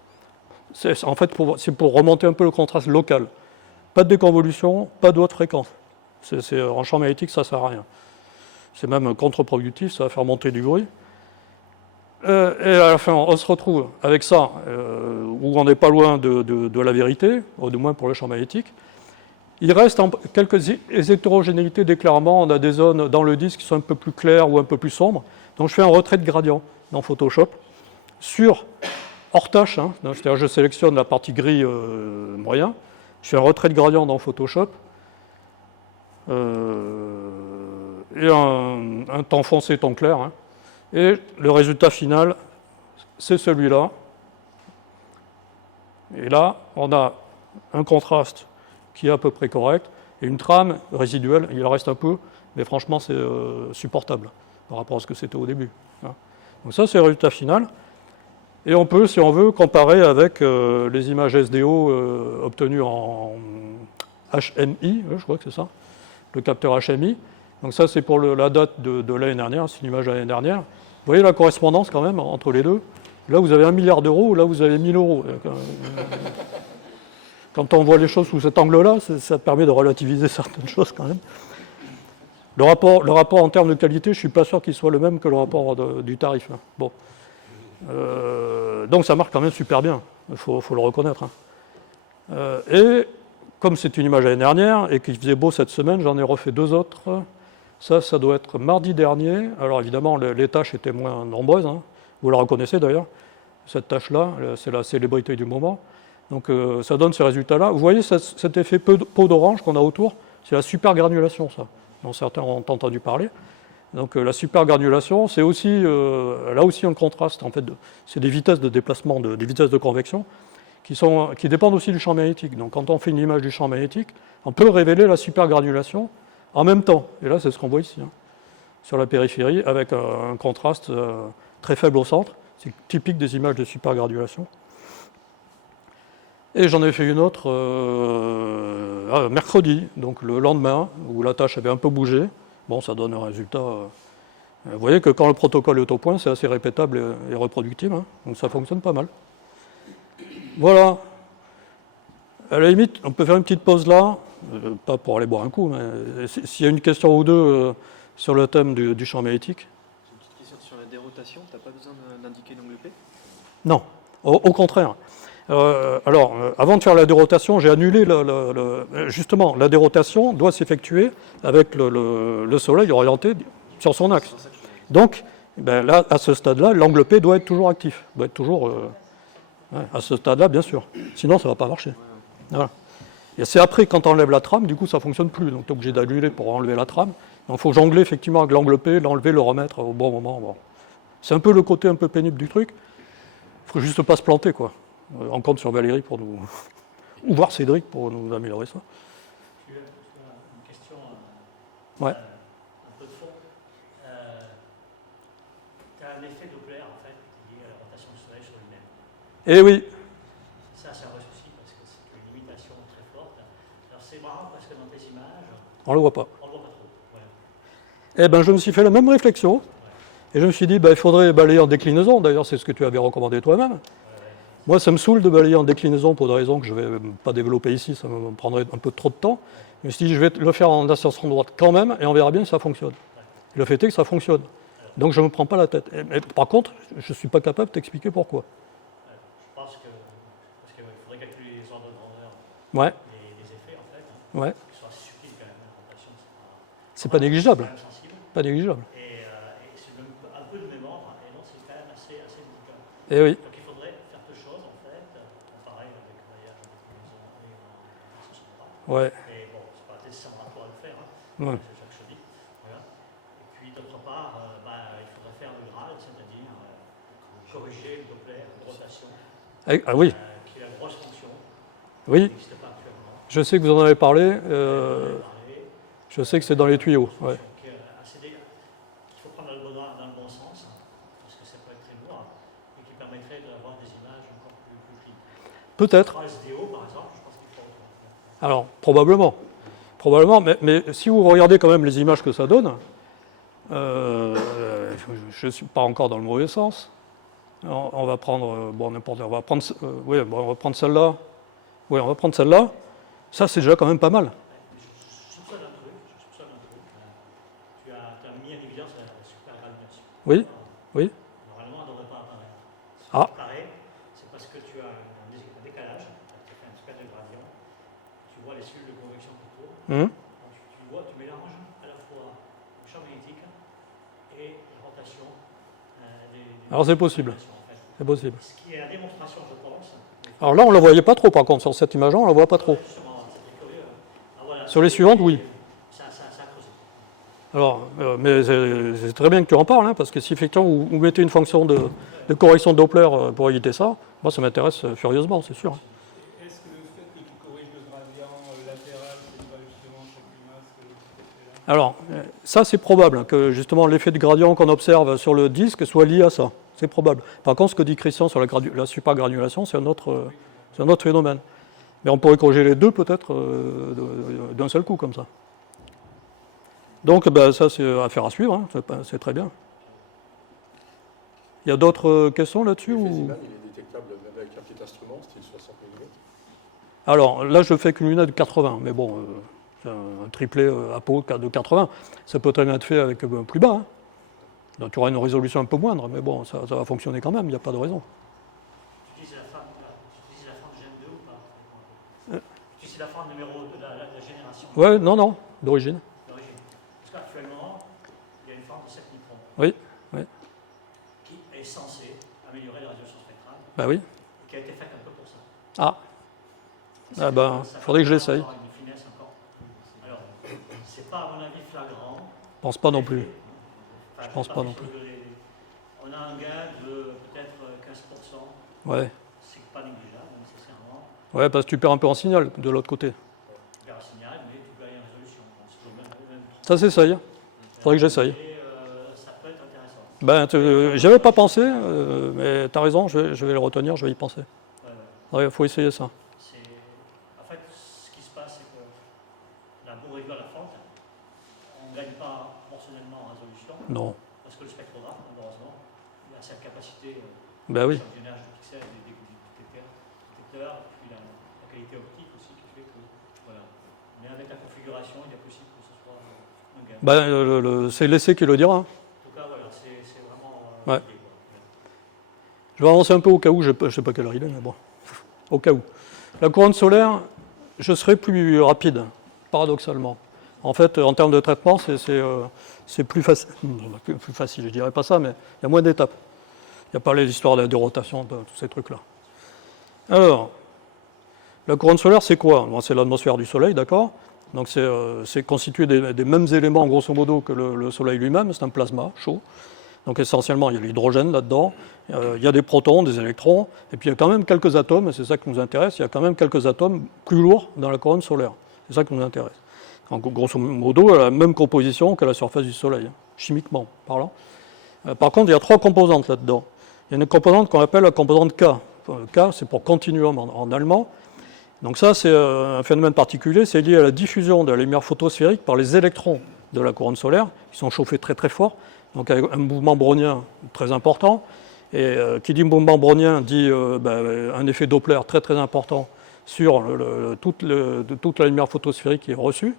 En fait, c'est pour remonter un peu le contraste local. Pas de déconvolution, pas de haute fréquence. En champ magnétique, ça ne sert à rien. C'est même contre-productif, ça va faire monter du bruit. Et à la fin, on se retrouve avec ça, où on n'est pas loin de la vérité, au moins pour le champ magnétique. Il reste quelques hétérogénéités d'éclairement. On a des zones dans le disque qui sont un peu plus claires ou un peu plus sombres. Donc je fais un retrait de gradient dans Photoshop sur hors tâche, hein, c'est-à-dire je sélectionne la partie gris moyen, je fais un retrait de gradient dans Photoshop et un temps foncé, temps clair. Hein, et le résultat final, c'est celui-là. Et là, on a un contraste qui est à peu près correct et une trame résiduelle, il en reste un peu, mais franchement, c'est supportable par rapport à ce que c'était au début. Hein. Donc ça, c'est le résultat final. Et on peut, si on veut, comparer avec les images SDO obtenues en HMI, je crois que c'est ça, le capteur HMI. Donc ça, c'est pour la date de l'année dernière, c'est une image de l'année dernière. Vous voyez la correspondance quand même entre les deux. Là, vous avez 1 milliard d'euros, là, vous avez 1000 euros. Quand on voit les choses sous cet angle-là, ça permet de relativiser certaines choses quand même. Le rapport en termes de qualité, je ne suis pas sûr qu'il soit le même que le rapport du tarif. Hein. Bon. Donc ça marche quand même super bien, il faut le reconnaître. Hein. Et comme c'est une image l'année dernière et qu'il faisait beau cette semaine, j'en ai refait 2 autres. Ça doit être mardi dernier. Alors évidemment, les tâches étaient moins nombreuses. Hein. Vous la reconnaissez d'ailleurs. Cette tâche-là, c'est la célébrité du moment. Donc ça donne ces résultats-là. Vous voyez cet effet peau d'orange qu'on a autour, c'est la supergranulation, ça, dont certains ont entendu parler. Donc la supergranulation, c'est aussi, là aussi un contraste, en fait, c'est des vitesses de déplacement, des vitesses de convection, qui dépendent aussi du champ magnétique. Donc quand on fait une image du champ magnétique, on peut révéler la supergranulation en même temps. Et là, c'est ce qu'on voit ici, hein, sur la périphérie, avec un contraste très faible au centre. C'est typique des images de supergranulation. Et j'en ai fait une autre mercredi, donc le lendemain, où la tâche avait un peu bougé. Bon, ça donne un résultat. Vous voyez que quand le protocole est au point, c'est assez répétable et reproductible. Hein, donc ça fonctionne pas mal. Voilà. À la limite, on peut faire une petite pause là, pas pour aller boire un coup, mais s'il y a une question ou deux sur le thème du champ magnétique. J'ai une petite question sur la dérotation. Tu n'as pas besoin d'indiquer l'angle P? Non, au contraire. Avant de faire la dérotation, j'ai annulé justement, la dérotation doit s'effectuer avec le Soleil orienté sur son axe. Donc, là, à ce stade-là, l'angle P doit être toujours actif, doit être toujours à ce stade-là, bien sûr. Sinon, ça ne va pas marcher. Voilà. Et c'est après, quand on enlève la trame, du coup, ça ne fonctionne plus. Donc, tu es obligé d'annuler pour enlever la trame. Donc, il faut jongler effectivement avec l'angle P, l'enlever, le remettre au bon moment. Bon. C'est un peu le côté un peu pénible du truc. Il ne faut juste pas se planter, quoi. On compte sur Valérie pour nous. Ou voir Cédric pour nous améliorer ça. Une question Ouais. un peu de fond. Tu as un effet Doppler en fait lié à la rotation du Soleil sur lui-même. Eh oui. Ça c'est un vrai souci parce que c'est une limitation très forte. Alors c'est marrant parce que dans tes images, On ne le voit pas. on ne le voit pas trop. Ouais. Eh bien, je me suis fait la même réflexion. Et je me suis dit, il faudrait balayer en déclinaison. D'ailleurs, c'est ce que tu avais recommandé toi-même. Moi, ça me saoule de balayer en déclinaison pour des raisons que je ne vais pas développer ici, ça me prendrait un peu trop de temps. Je me suis dit, je vais le faire en ascension droite quand même, et on verra bien si ça fonctionne. Le fait est que ça fonctionne. Donc je ne me prends pas la tête. Mais, par contre, je ne suis pas capable de t'expliquer pourquoi. Je pense que parce qu'il faudrait calculer les ordres de grandeur Ouais. des effets en fait, Ouais. qui sont assez subtils quand même. La rotation, C'est pas négligeable. quand même sensible. Pas négligeable. Et c'est même un peu de même ordre, et donc c'est quand même assez délicat. Eh oui. Donc il faudrait faire deux choses en fait, pareil avec Ouais. Mais bon, c'est pas nécessairement à toi de le faire, hein. Ouais. C'est ça que je te dis. Voilà. Et puis d'autre part, il faudrait faire le Graal, c'est-à-dire corriger le Doppler de rotation, Ah oui, qui est la grosse fonction, qui oui. n'existe pas actuellement. Je sais que vous en avez parlé. On en a parlé. Je sais que c'est dans les tuyaux. Ouais. Qui est assez il faut prendre dans le bon sens, parce que ça peut être très lourd, et qui permettrait d'avoir des images encore plus clean. Peut-être. SDO, par exemple, je pense qu'il faut. Alors, probablement. Probablement, mais si vous regardez quand même les images que ça donne, je ne suis pas encore dans le mauvais sens. On va prendre, bon, n'importe, on va prendre, oui, bon, on va prendre celle-là. Oui, on va prendre celle-là. Ça, c'est déjà quand même pas mal. Je soupçonne un truc. Tu as mis en évidence la super graduation. Oui, oui. Normalement, elle ne devrait pas apparaître. Si Ah. elle apparaît, c'est parce que tu as un décalage, tu fais un super de gradient, tu vois les cellules de convection qui tournent, Hum. donc tu vois, tu mélanges à la fois le champ magnétique et la rotation des Alors, c'est possible. radiations, en fait. C'est possible. Ce qui est la démonstration, je pense. Alors là, on ne la voyait pas trop, par contre. Sur cette image-là, on ne la voit pas trop. Justement, c'est très curieux. Ah, voilà, Sur les suivantes, oui. Ça a creusé. Alors, mais c'est très bien que tu en parles, hein, parce que si effectivement vous mettez une fonction de correction de Doppler pour éviter ça, moi ça m'intéresse furieusement, c'est sûr. Est-ce que le fait que tu corriges le gradient latéral, c'est pas justement cette image que tu fais là? Alors, ça c'est probable, hein, que justement l'effet de gradient qu'on observe sur le disque soit lié à ça. C'est probable. Par contre, ce que dit Christian sur la supergranulation, c'est un autre phénomène. Mais on pourrait corriger les deux peut-être d'un seul coup, comme ça. Donc, ça c'est affaire à suivre, hein, c'est très bien. Il y a d'autres questions là-dessus Le ou... Féziman, il est détectable même avec un petit instrument, style 60 mm. Alors là, je fais qu'une lunette de 80, mais bon, c'est un triplet Apo de 80. Ça peut très bien être fait avec plus bas. Hein. Donc tu auras une résolution un peu moindre, mais bon, ça va fonctionner quand même, il n'y a pas de raison. Tu utilises la forme de Gen 2 ou pas? Tu utilises la forme numéro de la génération Ouais, non, d'origine. d'origine. Parce qu'actuellement, il y a une forme de 7 microns Oui, qui est censée améliorer la résolution spectrale bah oui. et qui a été faite un peu pour ça. Ah, Ça ben, faudrait que je l'essaye. encore une finesse encore. Alors, c'est pas à mon avis flagrant. Je pense pas non plus. Enfin, Je pense pas non plus. On a un gain de peut-être 15%. Ouais, C'est pas négligeable nécessairement. ouais, parce que tu perds un peu en signal de l'autre côté. Tu perds un signal, mais tu gagnes en résolution. Donc, c'est le même. Ça s'essaye. Faudrait que j'essaye. Et ça peut être intéressant. J'y avais pas pensé, mais tu as raison, je vais le retenir, je vais y penser. Ouais. Il faut essayer ça. En fait, ce qui se passe, c'est que la beau réduire la fente, on ne gagne pas proportionnellement en résolution, Non. parce que le spectrographe, malheureusement, il a cette capacité Ben oui. d'échantillonnage de pixels des détecteurs, et puis la qualité optique aussi qui fait que, voilà. Mais avec la configuration, il est possible que ce soit un gain. C'est l'essai qui le dira. Hein. En tout cas, voilà, c'est vraiment Ouais. l'idée, quoi. Je vais avancer un peu au cas où, je ne sais pas quelle heure il est, mais bon, au cas où. La couronne solaire, je serai plus rapide, paradoxalement. En fait, en termes de traitement, c'est plus facile. Plus facile, je dirais pas ça, mais il y a moins d'étapes. Il n'y a pas les histoires de rotation, tous ces trucs-là. Alors, la couronne solaire, c'est quoi? Bon, c'est l'atmosphère du Soleil, d'accord? Donc c'est constitué des mêmes éléments, grosso modo, que le Soleil lui-même. C'est un plasma chaud. Donc essentiellement, il y a l'hydrogène là-dedans, il y a des protons, des électrons, et puis il y a quand même quelques atomes, et c'est ça qui nous intéresse, il y a quand même quelques atomes plus lourds dans la couronne solaire. C'est ça qui nous intéresse. Donc grosso modo, elle a la même composition que la surface du Soleil, chimiquement parlant. Par contre, il y a trois composantes là-dedans. Il y a une composante qu'on appelle la composante K. K, c'est pour continuum en allemand. Donc ça, c'est un phénomène particulier, c'est lié à la diffusion de la lumière photosphérique par les électrons de la couronne solaire, qui sont chauffés très très fort, donc avec un mouvement brownien très important. Et qui dit mouvement brownien dit un effet Doppler très très important sur toute la lumière photosphérique qui est reçue.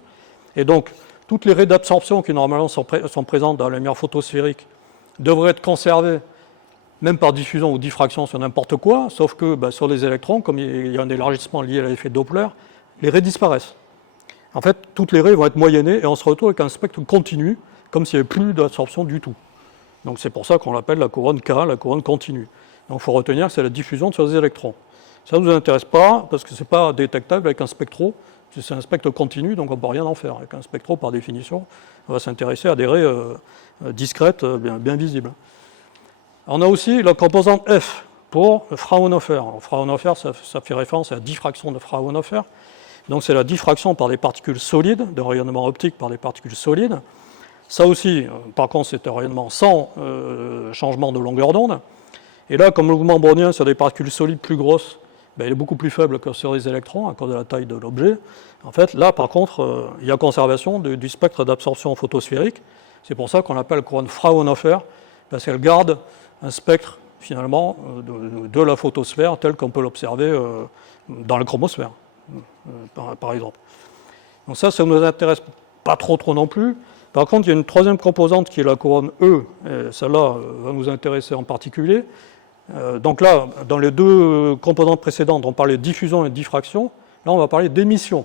Et donc, toutes les raies d'absorption qui normalement sont présentes dans la lumière photosphérique devraient être conservées, même par diffusion ou diffraction sur n'importe quoi, sauf que sur les électrons, comme il y a un élargissement lié à l'effet Doppler, les raies disparaissent. En fait, toutes les raies vont être moyennées et on se retrouve avec un spectre continu, comme s'il n'y avait plus d'absorption du tout. Donc c'est pour ça qu'on l'appelle la couronne K, la couronne continue. Donc il faut retenir que c'est la diffusion sur les électrons. Ça ne nous intéresse pas, parce que ce n'est pas détectable avec un spectro, C'est un spectre continu, donc on ne peut rien en faire. Avec un spectro, par définition, on va s'intéresser à des raies discrètes, bien visibles. On a aussi la composante F pour Fraunhofer. Fraunhofer, ça fait référence à la diffraction de Fraunhofer. Donc c'est la diffraction par des particules solides, de rayonnement optique par des particules solides. Ça aussi, par contre, c'est un rayonnement sans changement de longueur d'onde. Et là, comme le mouvement brownien sur des particules solides plus grosses, il est beaucoup plus faible que sur les électrons à cause de la taille de l'objet. En fait, là, par contre, il y a conservation du spectre d'absorption photosphérique. C'est pour ça qu'on l'appelle couronne Fraunhofer, parce qu'elle garde un spectre, finalement, de la photosphère tel qu'on peut l'observer dans la chromosphère, par exemple. Donc ça ne nous intéresse pas trop non plus. Par contre, il y a une troisième composante qui est la couronne E, et celle-là va nous intéresser en particulier. Donc là, dans les deux composantes précédentes, on parlait de diffusion et de diffraction. Là, on va parler d'émission.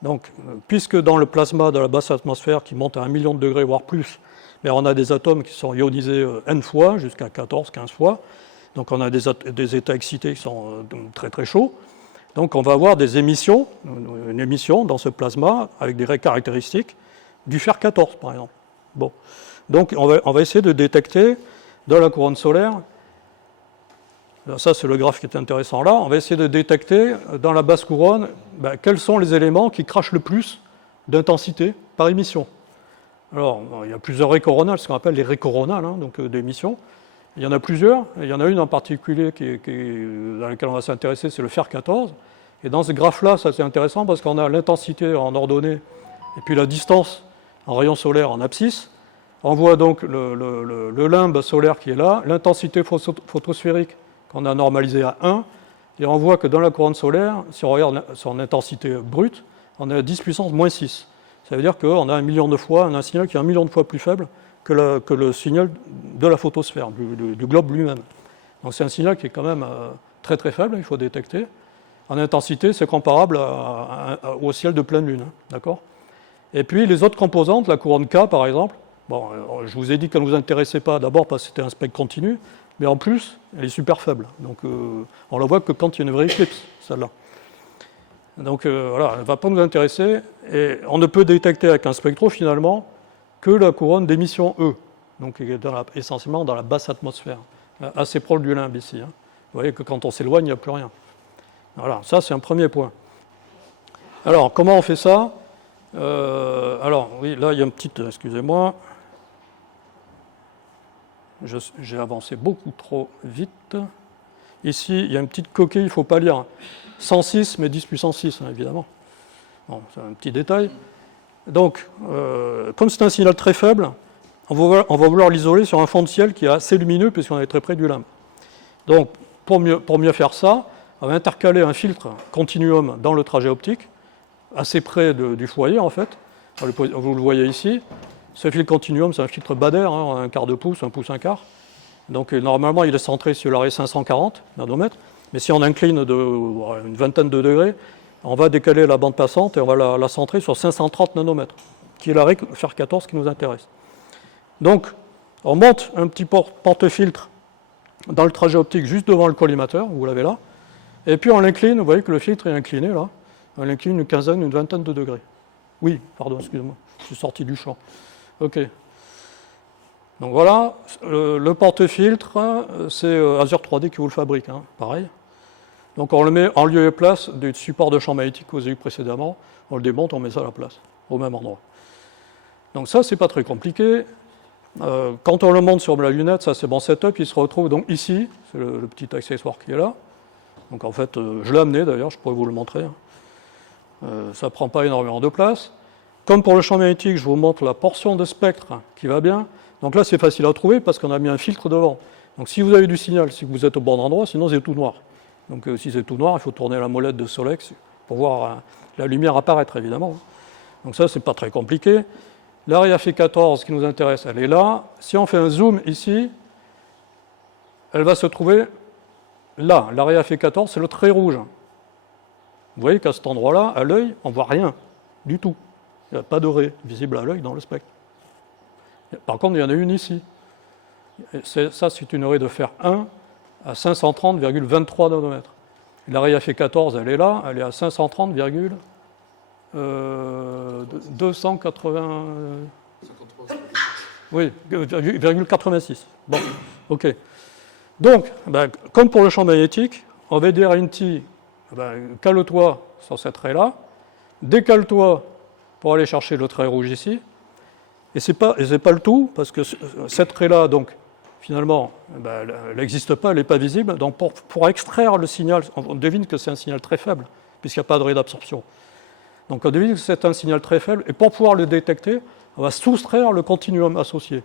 Donc, puisque dans le plasma de la basse atmosphère qui monte à 1 million de degrés, voire plus, on a des atomes qui sont ionisés N fois, jusqu'à 14, 15 fois. Donc, on a des états excités qui sont très très chauds. Donc, on va avoir des émissions, une émission dans ce plasma avec des raies caractéristiques du fer 14, par exemple. Bon. Donc, on va essayer de détecter dans la couronne solaire. Là, ça, c'est le graphe qui est intéressant là. On va essayer de détecter dans la basse couronne quels sont les éléments qui crachent le plus d'intensité par émission. Alors, il y a plusieurs raies coronales, ce qu'on appelle les raies coronales, donc d'émission. Il y en a plusieurs. Il y en a une en particulier dans laquelle on va s'intéresser, c'est le fer 14. Et dans ce graphe-là, ça c'est intéressant parce qu'on a l'intensité en ordonnée et puis la distance en rayon solaire en abscisse. On voit donc le limbe solaire qui est là, l'intensité photosphérique qu'on a normalisé à 1, et on voit que dans la couronne solaire, si on regarde son intensité brute, on est à 10 puissance moins 6. Ça veut dire qu'on a 1 million de fois, un signal qui est 1 million de fois plus faible que le signal de la photosphère, du globe lui-même. Donc c'est un signal qui est quand même très très faible, il faut détecter. En intensité, c'est comparable au ciel de pleine lune, d'accord ? Et puis les autres composantes, la couronne K par exemple, bon, je vous ai dit qu'elle ne vous intéressait pas, d'abord parce que c'était un spectre continu, mais en plus, elle est super faible. Donc, on la voit que quand il y a une vraie éclipse, celle-là. Donc, voilà, elle ne va pas nous intéresser. Et on ne peut détecter avec un spectro, finalement, que la couronne d'émission E, donc qui est essentiellement dans la basse atmosphère, assez proche du limbe ici. Vous voyez que quand on s'éloigne, il n'y a plus rien. Voilà, ça, c'est un premier point. Alors, comment on fait ça ? Alors, oui, là, il y a une petite... Excusez-moi. J'ai avancé beaucoup trop vite. Ici, il y a une petite coquille, il ne faut pas lire 106, mais 10 puissance 6, évidemment. Bon, c'est un petit détail. Donc, comme c'est un signal très faible, on va vouloir l'isoler sur un fond de ciel qui est assez lumineux, puisqu'on est très près du limbe. Donc, pour mieux faire ça, on va intercaler un filtre continuum dans le trajet optique, assez près du foyer, en fait. Vous le voyez ici. Ce filtre continuum, c'est un filtre Bader, un quart de pouce, un pouce, un quart. Donc normalement, il est centré sur l'arrêt 540 nanomètres. Mais si on incline une vingtaine de degrés, on va décaler la bande passante et on va la centrer sur 530 nanomètres, qui est l'arrêt fer 14 qui nous intéresse. Donc, on monte un petit porte-filtre dans le trajet optique juste devant le collimateur, vous l'avez là. Et puis on l'incline, vous voyez que le filtre est incliné là. On l'incline une vingtaine de degrés. Oui, pardon, excusez-moi, je suis sorti du champ. OK. Donc voilà, le porte-filtre, c'est Azure 3D qui vous le fabrique, pareil. Donc on le met en lieu et place du support de champ magnétique que vous avez eu précédemment. On le démonte, on met ça à la place, au même endroit. Donc ça, c'est pas très compliqué. Quand on le monte sur la lunette, ça c'est bon setup, il se retrouve donc ici, c'est le petit accessoire qui est là. Donc en fait, je l'ai amené d'ailleurs, je pourrais vous le montrer. Ça ne prend pas énormément de place. Comme pour le champ magnétique, je vous montre la portion de spectre qui va bien. Donc là, c'est facile à trouver parce qu'on a mis un filtre devant. Donc si vous avez du signal, c'est que vous êtes au bon endroit, sinon c'est tout noir. Donc si c'est tout noir, il faut tourner la molette de Solex pour voir la lumière apparaître, évidemment. Donc ça, c'est pas très compliqué. L'arrêt F14 qui nous intéresse, elle est là. Si on fait un zoom ici, elle va se trouver là. L'arrêt F14, c'est le trait rouge. Vous voyez qu'à cet endroit-là, à l'œil, on ne voit rien du tout. Il n'y a pas de raie visible à l'œil dans le spectre. Par contre, il y en a une ici. Ça, c'est une raie de fer 1 à 530,23 nanomètres. La raie F14, elle est là, elle est à 530,23. 280... 53, c'est Oui, 0,86. Bon, ok. Donc, ben, comme pour le champ magnétique, en VDR-INT, ben, cale-toi sur cette raie-là, décale-toi pour aller chercher le trait rouge ici, et c'est pas le tout, parce que cette raie-là, donc, finalement, ben, elle n'existe pas, elle n'est pas visible, donc pour extraire le signal, on devine que c'est un signal très faible, puisqu'il n'y a pas de raie d'absorption. Donc on devine que c'est un signal très faible, et pour pouvoir le détecter, on va soustraire le continuum associé.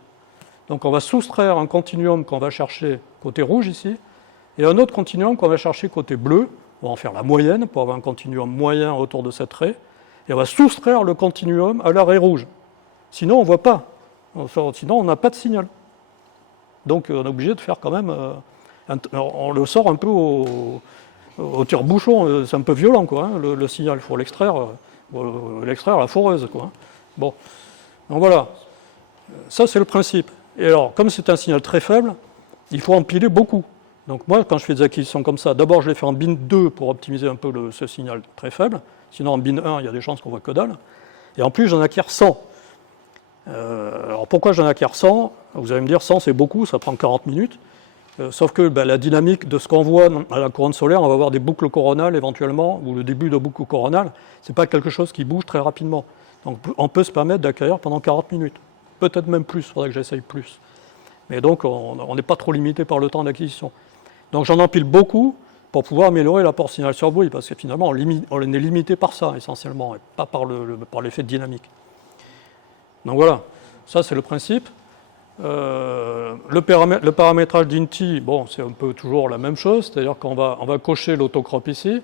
Donc on va soustraire un continuum qu'on va chercher côté rouge ici, et un autre continuum qu'on va chercher côté bleu. On va en faire la moyenne pour avoir un continuum moyen autour de cette raie, et on va soustraire le continuum à la raie rouge. Sinon on ne voit pas, sinon on n'a pas de signal. Donc on est obligé de faire quand même, on le sort un peu au tire-bouchon, c'est un peu violent quoi, hein, le signal, il faut l'extraire à la foreuse quoi. Hein. Bon, donc voilà, ça c'est le principe. Et alors, comme c'est un signal très faible, il faut empiler beaucoup. Donc moi, quand je fais des acquisitions comme ça, d'abord je les fais en bin 2 pour optimiser un peu ce signal très faible, sinon en bin 1, il y a des chances qu'on voit que dalle. Et en plus, j'en acquiers 100. Alors pourquoi j'en acquiers 100 ? Vous allez me dire 100 c'est beaucoup, ça prend 40 minutes. Sauf que la dynamique de ce qu'on voit à la couronne solaire, on va avoir des boucles coronales éventuellement, ou le début de boucles coronales, c'est pas quelque chose qui bouge très rapidement. Donc on peut se permettre d'acquérir pendant 40 minutes. Peut-être même plus, il faudrait que j'essaye plus. Mais donc on n'est pas trop limité par le temps d'acquisition. Donc j'en empile beaucoup pour pouvoir améliorer l'apport signal sur bruit, parce que finalement on est limité par ça essentiellement, et pas par l'effet de dynamique. Donc voilà, ça c'est le principe. Le paramétrage d'INTI, bon, c'est un peu toujours la même chose, c'est-à-dire qu'on va cocher l'autocrop ici.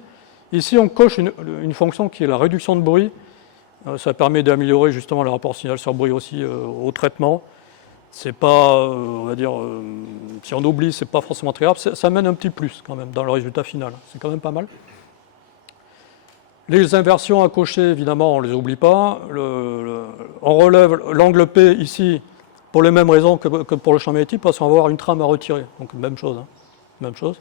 Ici, on coche une fonction qui est la réduction de bruit. Ça permet d'améliorer justement le rapport signal sur bruit aussi au traitement. C'est pas, on va dire, si on oublie, c'est pas forcément très grave. Ça mène un petit plus quand même dans le résultat final. C'est quand même pas mal. Les inversions à cocher, évidemment, on ne les oublie pas. On relève l'angle P ici pour les mêmes raisons que pour le champ magnétique, parce qu'on va avoir une trame à retirer. Donc même chose. Hein. Même chose.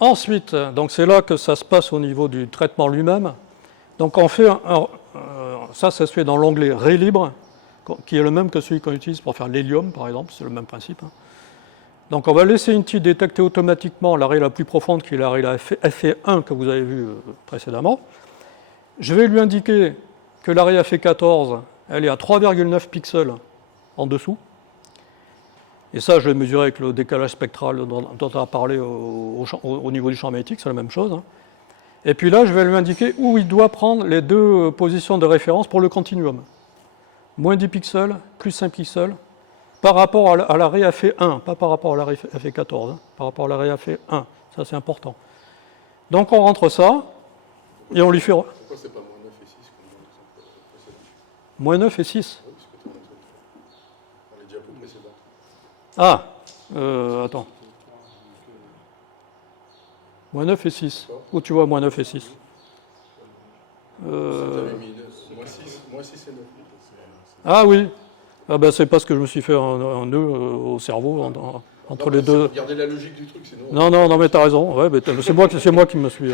Ensuite, donc c'est là que ça se passe au niveau du traitement lui-même. Donc on fait ça se fait dans l'onglet Raie libre, qui est le même que celui qu'on utilise pour faire l'hélium, par exemple, c'est le même principe. Hein. Donc on va laisser INTI détecter automatiquement la raie la plus profonde, qui est la raie FE1 que vous avez vue précédemment. Je vais lui indiquer que la raie FE14, elle est à 3,9 pixels en dessous. Et ça, je vais mesurer avec le décalage spectral dont on a parlé au niveau du champ magnétique, c'est la même chose. Hein. Et puis là, je vais lui indiquer où il doit prendre les deux positions de référence pour le continuum. Moins 10 pixels, plus 5 pixels, par rapport à la raie FE1, pas par rapport à la raie FE14, hein, par rapport à la raie FE1. Ça, c'est important. Donc, on rentre ça, et on lui fait... Pourquoi c'est pas moins 9 et 6 comme dans l'exemple précédent ? Moins 9 et 6. Oui, parce que tu as dans les diapos précédents. Ah, attends. Moins 9 et 6. Où tu vois moins 9 et 6 Ça t'avait mis moins 6 et 9. Ah oui. Ah ben c'est parce que je me suis fait un nœud au cerveau entre les deux. Regardez la logique du truc, sinon... Non, mais t'as raison. Ouais, c'est moi qui me suis...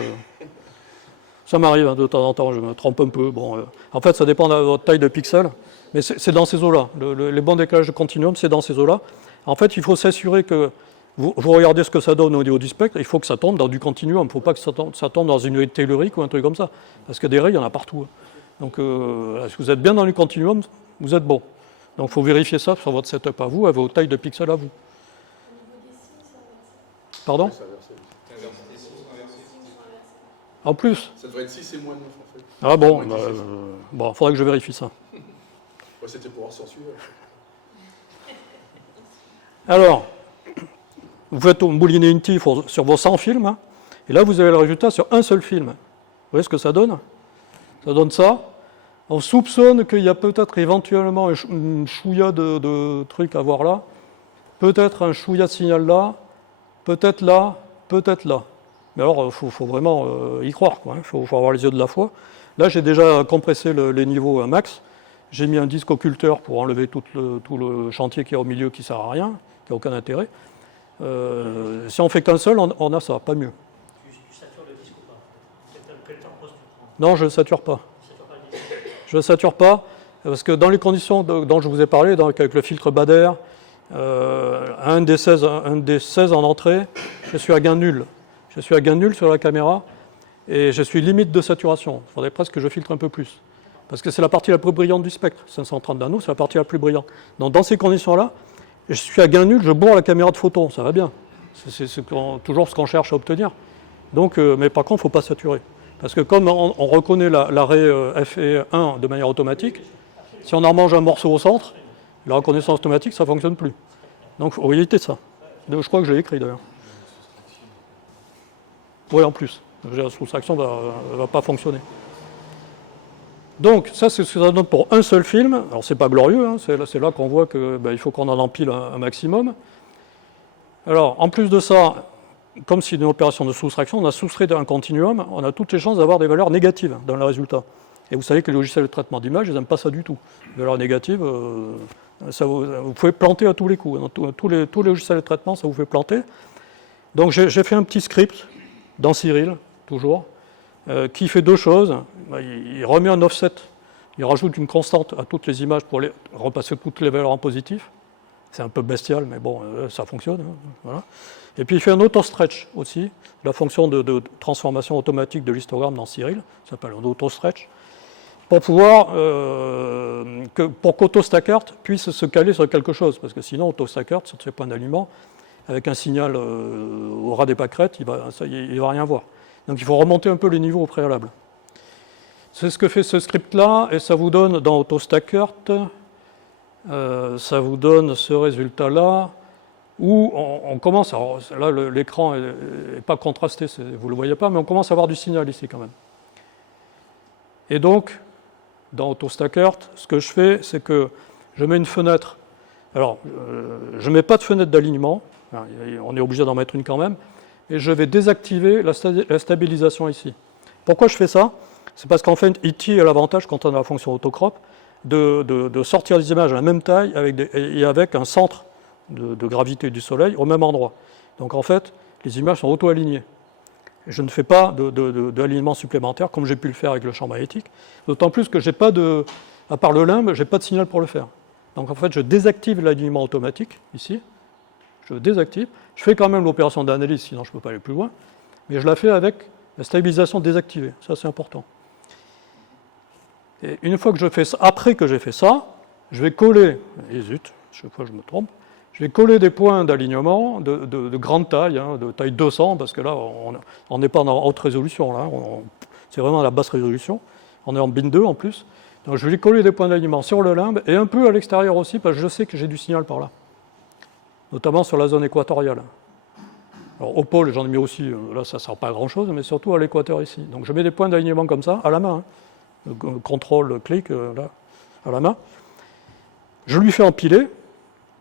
Ça m'arrive hein, de temps en temps, je me trompe un peu. Bon, en fait, ça dépend de votre taille de pixels, mais c'est dans ces eaux-là. Les bons décalages de continuum, c'est dans ces eaux-là. En fait, il faut s'assurer que vous regardez ce que ça donne au niveau du spectre, il faut que ça tombe dans du continuum. Il ne faut pas que ça tombe dans une raie tellurique ou un truc comme ça. Parce que des raies, il y en a partout. Donc, si vous êtes bien dans le continuum, vous êtes bon. Donc, il faut vérifier ça sur votre setup à vous, à vos tailles de pixels à vous. Pardon ? En plus ? Ça devrait être 6 et moins 9 en fait. Ah bon, il faudrait que je vérifie ça. Ouais, c'était pour voir censurer. Alors, vous faites mouliner une tige sur vos 100 films, hein, et là, vous avez le résultat sur un seul film. Vous voyez ce que ça donne ? Ça donne ça. On soupçonne qu'il y a peut-être éventuellement une chouïa de trucs à voir là, peut-être un chouïa de signal là, peut-être là, peut-être là. Mais alors, il faut vraiment y croire, quoi. Il faut avoir les yeux de la foi. Là, j'ai déjà compressé les niveaux à max. J'ai mis un disque occulteur pour enlever tout le chantier qui est au milieu qui ne sert à rien, qui n'a aucun intérêt. Si on fait qu'un seul, on a ça, pas mieux. Tu satures le disque ou pas ? Quel temps pose tu prends ? Non, je ne sature pas. Je ne sature pas, parce que dans les conditions dont je vous ai parlé, avec le filtre Bader, un des 16 en entrée, je suis à gain nul. Je suis à gain nul sur la caméra, et je suis limite de saturation. Il faudrait presque que je filtre un peu plus. Parce que c'est la partie la plus brillante du spectre. 530 nano, c'est la partie la plus brillante. Donc dans ces conditions-là, je suis à gain nul, je bourre la caméra de photon, ça va bien. C'est toujours ce qu'on cherche à obtenir. Donc, mais par contre, il ne faut pas saturer. Parce que comme on reconnaît l'arrêt FE1 de manière automatique, si on en mange un morceau au centre, la reconnaissance automatique, ça ne fonctionne plus. Donc, il faut éviter ça. Je crois que je l'ai écrit d'ailleurs. Oui, en plus. La soustraction ne va pas fonctionner. Donc, ça, c'est ce que ça donne pour un seul film. Alors, c'est pas glorieux, hein, c'est là qu'on voit qu'il faut qu'on en empile un maximum. Alors, en plus de ça, comme c'est une opération de soustraction, on a soustrait d'un continuum, on a toutes les chances d'avoir des valeurs négatives dans le résultat. Et vous savez que les logiciels de traitement d'image, ils n'aiment pas ça du tout. Les valeurs négatives, vous pouvez planter à tous les coups. Dans tous les logiciels de traitement, ça vous fait planter. Donc, j'ai fait un petit script dans Cyril, toujours, qui fait deux choses. Il remet un offset, il rajoute une constante à toutes les images pour repasser toutes les valeurs en positif. C'est un peu bestial, mais bon, ça fonctionne. Hein, voilà. Et puis il fait un auto-stretch aussi, la fonction de transformation automatique de l'histogramme dans Cyril, ça s'appelle un auto-stretch, pour pouvoir, pour qu'AutoStackert puisse se caler sur quelque chose, parce que sinon AutoStackert, sur ses points d'alignement, avec un signal au ras des pâquerettes, il ne va rien voir. Donc il faut remonter un peu les niveaux au préalable. C'est ce que fait ce script-là, et ça vous donne dans AutoStackert, ça vous donne ce résultat-là, où on commence, alors là l'écran n'est pas contrasté, vous ne le voyez pas, mais on commence à avoir du signal ici quand même. Et donc, dans AutoStackert, ce que je fais, c'est que je mets une fenêtre. Alors, je ne mets pas de fenêtre d'alignement, on est obligé d'en mettre une quand même, et je vais désactiver la stabilisation ici. Pourquoi je fais ça? C'est parce qu'en fait, E.T. a l'avantage, quand on a la fonction autocrop, de sortir des images à la même taille et avec un centre de gravité du Soleil au même endroit. Donc en fait, les images sont auto-alignées. Je ne fais pas d'alignement supplémentaire comme j'ai pu le faire avec le champ magnétique, d'autant plus que j'ai pas à part le limbe, j'ai pas de signal pour le faire. Donc en fait, je désactive l'alignement automatique ici, je désactive, je fais quand même l'opération d'analyse, sinon je ne peux pas aller plus loin, mais je la fais avec la stabilisation désactivée, ça c'est important. Et une fois que je fais ça, après que j'ai fait ça, je vais coller, et zut, chaque fois je me trompe, je vais coller des points d'alignement de grande taille, hein, de taille 200, parce que là, on n'est pas en haute résolution, là, c'est vraiment à la basse résolution, on est en bin 2 en plus. Donc je vais coller des points d'alignement sur le limbe, et un peu à l'extérieur aussi, parce que je sais que j'ai du signal par là, notamment sur la zone équatoriale. Alors au pôle, j'en ai mis aussi, là ça ne sert pas à grand-chose, mais surtout à l'équateur ici. Donc je mets des points d'alignement comme ça, à la main, hein. Contrôle, clic, là, à la main. Je lui fais empiler,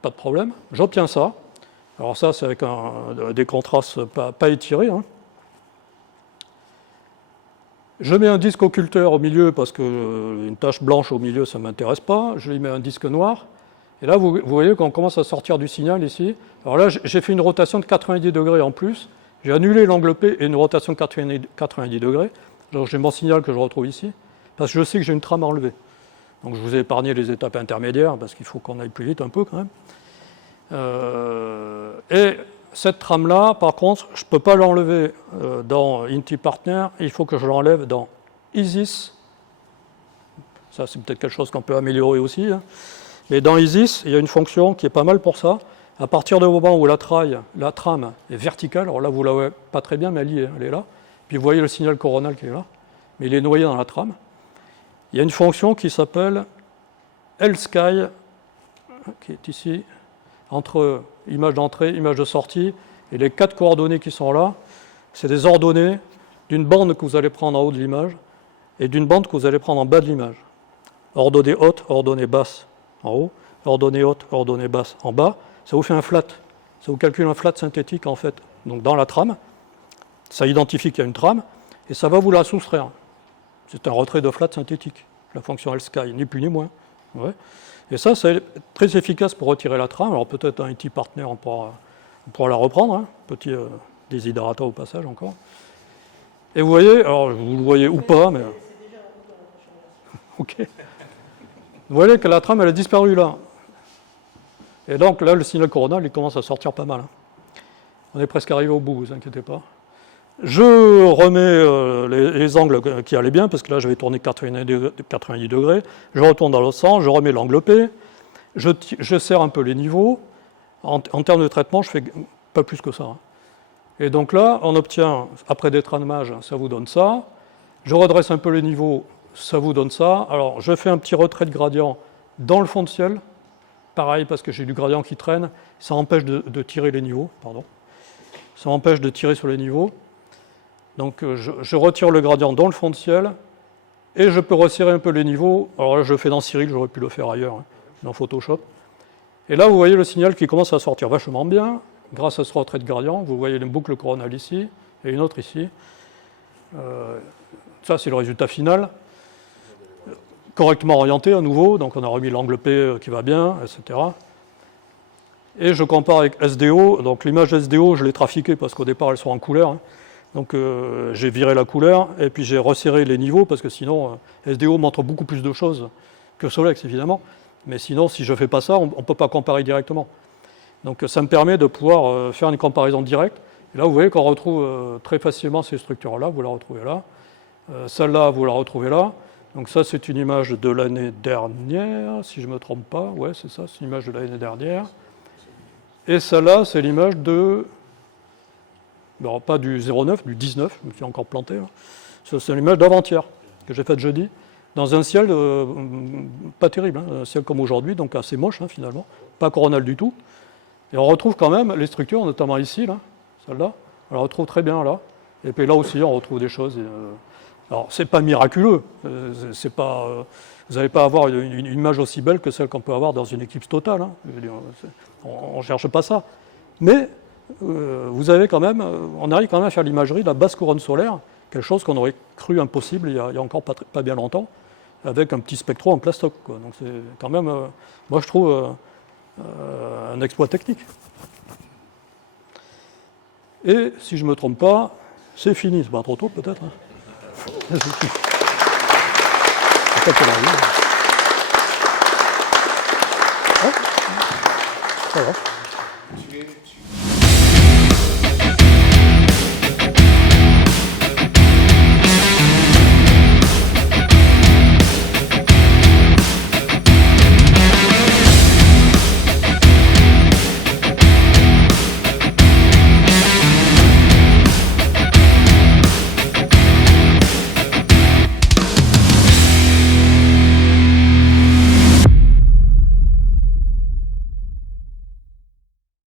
pas de problème, j'obtiens ça. Alors ça, c'est avec des contrastes pas étirés. Hein. Je mets un disque occulteur au milieu parce que une tache blanche au milieu, ça ne m'intéresse pas. Je lui mets un disque noir. Et là, vous voyez qu'on commence à sortir du signal ici. Alors là, j'ai fait une rotation de 90 degrés en plus. J'ai annulé l'angle P et une rotation de 90 degrés. Alors j'ai mon signal que je retrouve ici, parce que je sais que j'ai une trame à enlever. Donc je vous ai épargné les étapes intermédiaires, parce qu'il faut qu'on aille plus vite un peu quand même. Et cette trame-là, par contre, je ne peux pas l'enlever dans IntiPartner, il faut que je l'enlève dans ISIS. Ça, c'est peut-être quelque chose qu'on peut améliorer aussi. Hein. Mais dans ISIS, il y a une fonction qui est pas mal pour ça. À partir du moment où la trame est verticale, alors là, vous ne la voyez pas très bien, mais elle est là. Puis vous voyez le signal coronal qui est là, mais il est noyé dans la trame. Il y a une fonction qui s'appelle LSky, qui est ici, entre image d'entrée, image de sortie, et les 4 coordonnées qui sont là, c'est des ordonnées d'une bande que vous allez prendre en haut de l'image et d'une bande que vous allez prendre en bas de l'image. Ordonnée haute, ordonnée basse en haut, ordonnée haute, ordonnée basse en bas, ça vous fait un flat. Ça vous calcule un flat synthétique en fait, donc dans la trame. Ça identifie qu'il y a une trame, et ça va vous la soustraire. C'est un retrait de flat synthétique, la fonction LSky, ni plus ni moins. Ouais. Et ça, c'est très efficace pour retirer la trame. Alors peut-être un IntiPartner, on pourra la reprendre, hein. Petit désidérateur au passage encore. Et vous voyez, alors vous le voyez ou pas, mais... C'est Ok. Vous voyez que la trame, elle a disparu là. Et donc là, le signal coronal, il commence à sortir pas mal. On est presque arrivé au bout, vous inquiétez pas. Je remets les angles qui allaient bien, parce que là, j'avais tourné 90 degrés. Je retourne dans l'autre sens, je remets l'angle P. Je serre un peu les niveaux. En termes de traitement, je fais pas plus que ça. Et donc là, on obtient, après des tramages, ça vous donne ça. Je redresse un peu les niveaux, ça vous donne ça. Alors, je fais un petit retrait de gradient dans le fond de ciel. Pareil, parce que j'ai du gradient qui traîne. Ça empêche de tirer les niveaux. Pardon. Ça empêche de tirer sur les niveaux. Donc, je retire le gradient dans le fond de ciel. Et je peux resserrer un peu les niveaux. Alors là, je le fais dans Cyril, j'aurais pu le faire ailleurs, dans Photoshop. Et là, vous voyez le signal qui commence à sortir vachement bien, grâce à ce retrait de gradient. Vous voyez une boucle coronale ici, et une autre ici. Ça, c'est le résultat final. Correctement orienté à nouveau, donc on a remis l'angle P qui va bien, etc. Et je compare avec SDO. Donc l'image SDO, je l'ai trafiquée parce qu'au départ, elles sont en couleur. Donc j'ai viré la couleur, et puis j'ai resserré les niveaux, parce que sinon, SDO montre beaucoup plus de choses que Solex, évidemment. Mais sinon, si je ne fais pas ça, on ne peut pas comparer directement. Donc ça me permet de pouvoir faire une comparaison directe. Et là, vous voyez qu'on retrouve très facilement ces structures-là. Vous la retrouvez là. Celle-là, vous la retrouvez là. Donc ça, c'est une image de l'année dernière, si je ne me trompe pas. Ouais, c'est ça, c'est une image de l'année dernière. Et celle-là, c'est l'image de... Alors, pas du 09, du 19, je me suis encore planté. Là. Ça, c'est l'image d'avant-hier, que j'ai faite jeudi, dans un ciel pas terrible, un ciel comme aujourd'hui, donc assez moche finalement, pas coronal du tout. Et on retrouve quand même les structures, notamment ici, là, celle-là, on la retrouve très bien là. Et puis là aussi, on retrouve des choses... Alors, c'est pas miraculeux, c'est pas, vous n'allez pas avoir une image aussi belle que celle qu'on peut avoir dans une éclipse totale. On ne cherche pas ça. Mais vous avez quand même, on arrive quand même à faire l'imagerie de la basse couronne solaire, quelque chose qu'on aurait cru impossible il y a encore pas bien longtemps, avec un petit spectro en plastoc. Donc c'est quand même, moi je trouve, un exploit technique. Et si je ne me trompe pas, c'est fini, c'est pas trop tôt peut-être. C'est pas pour la vie. Ça va.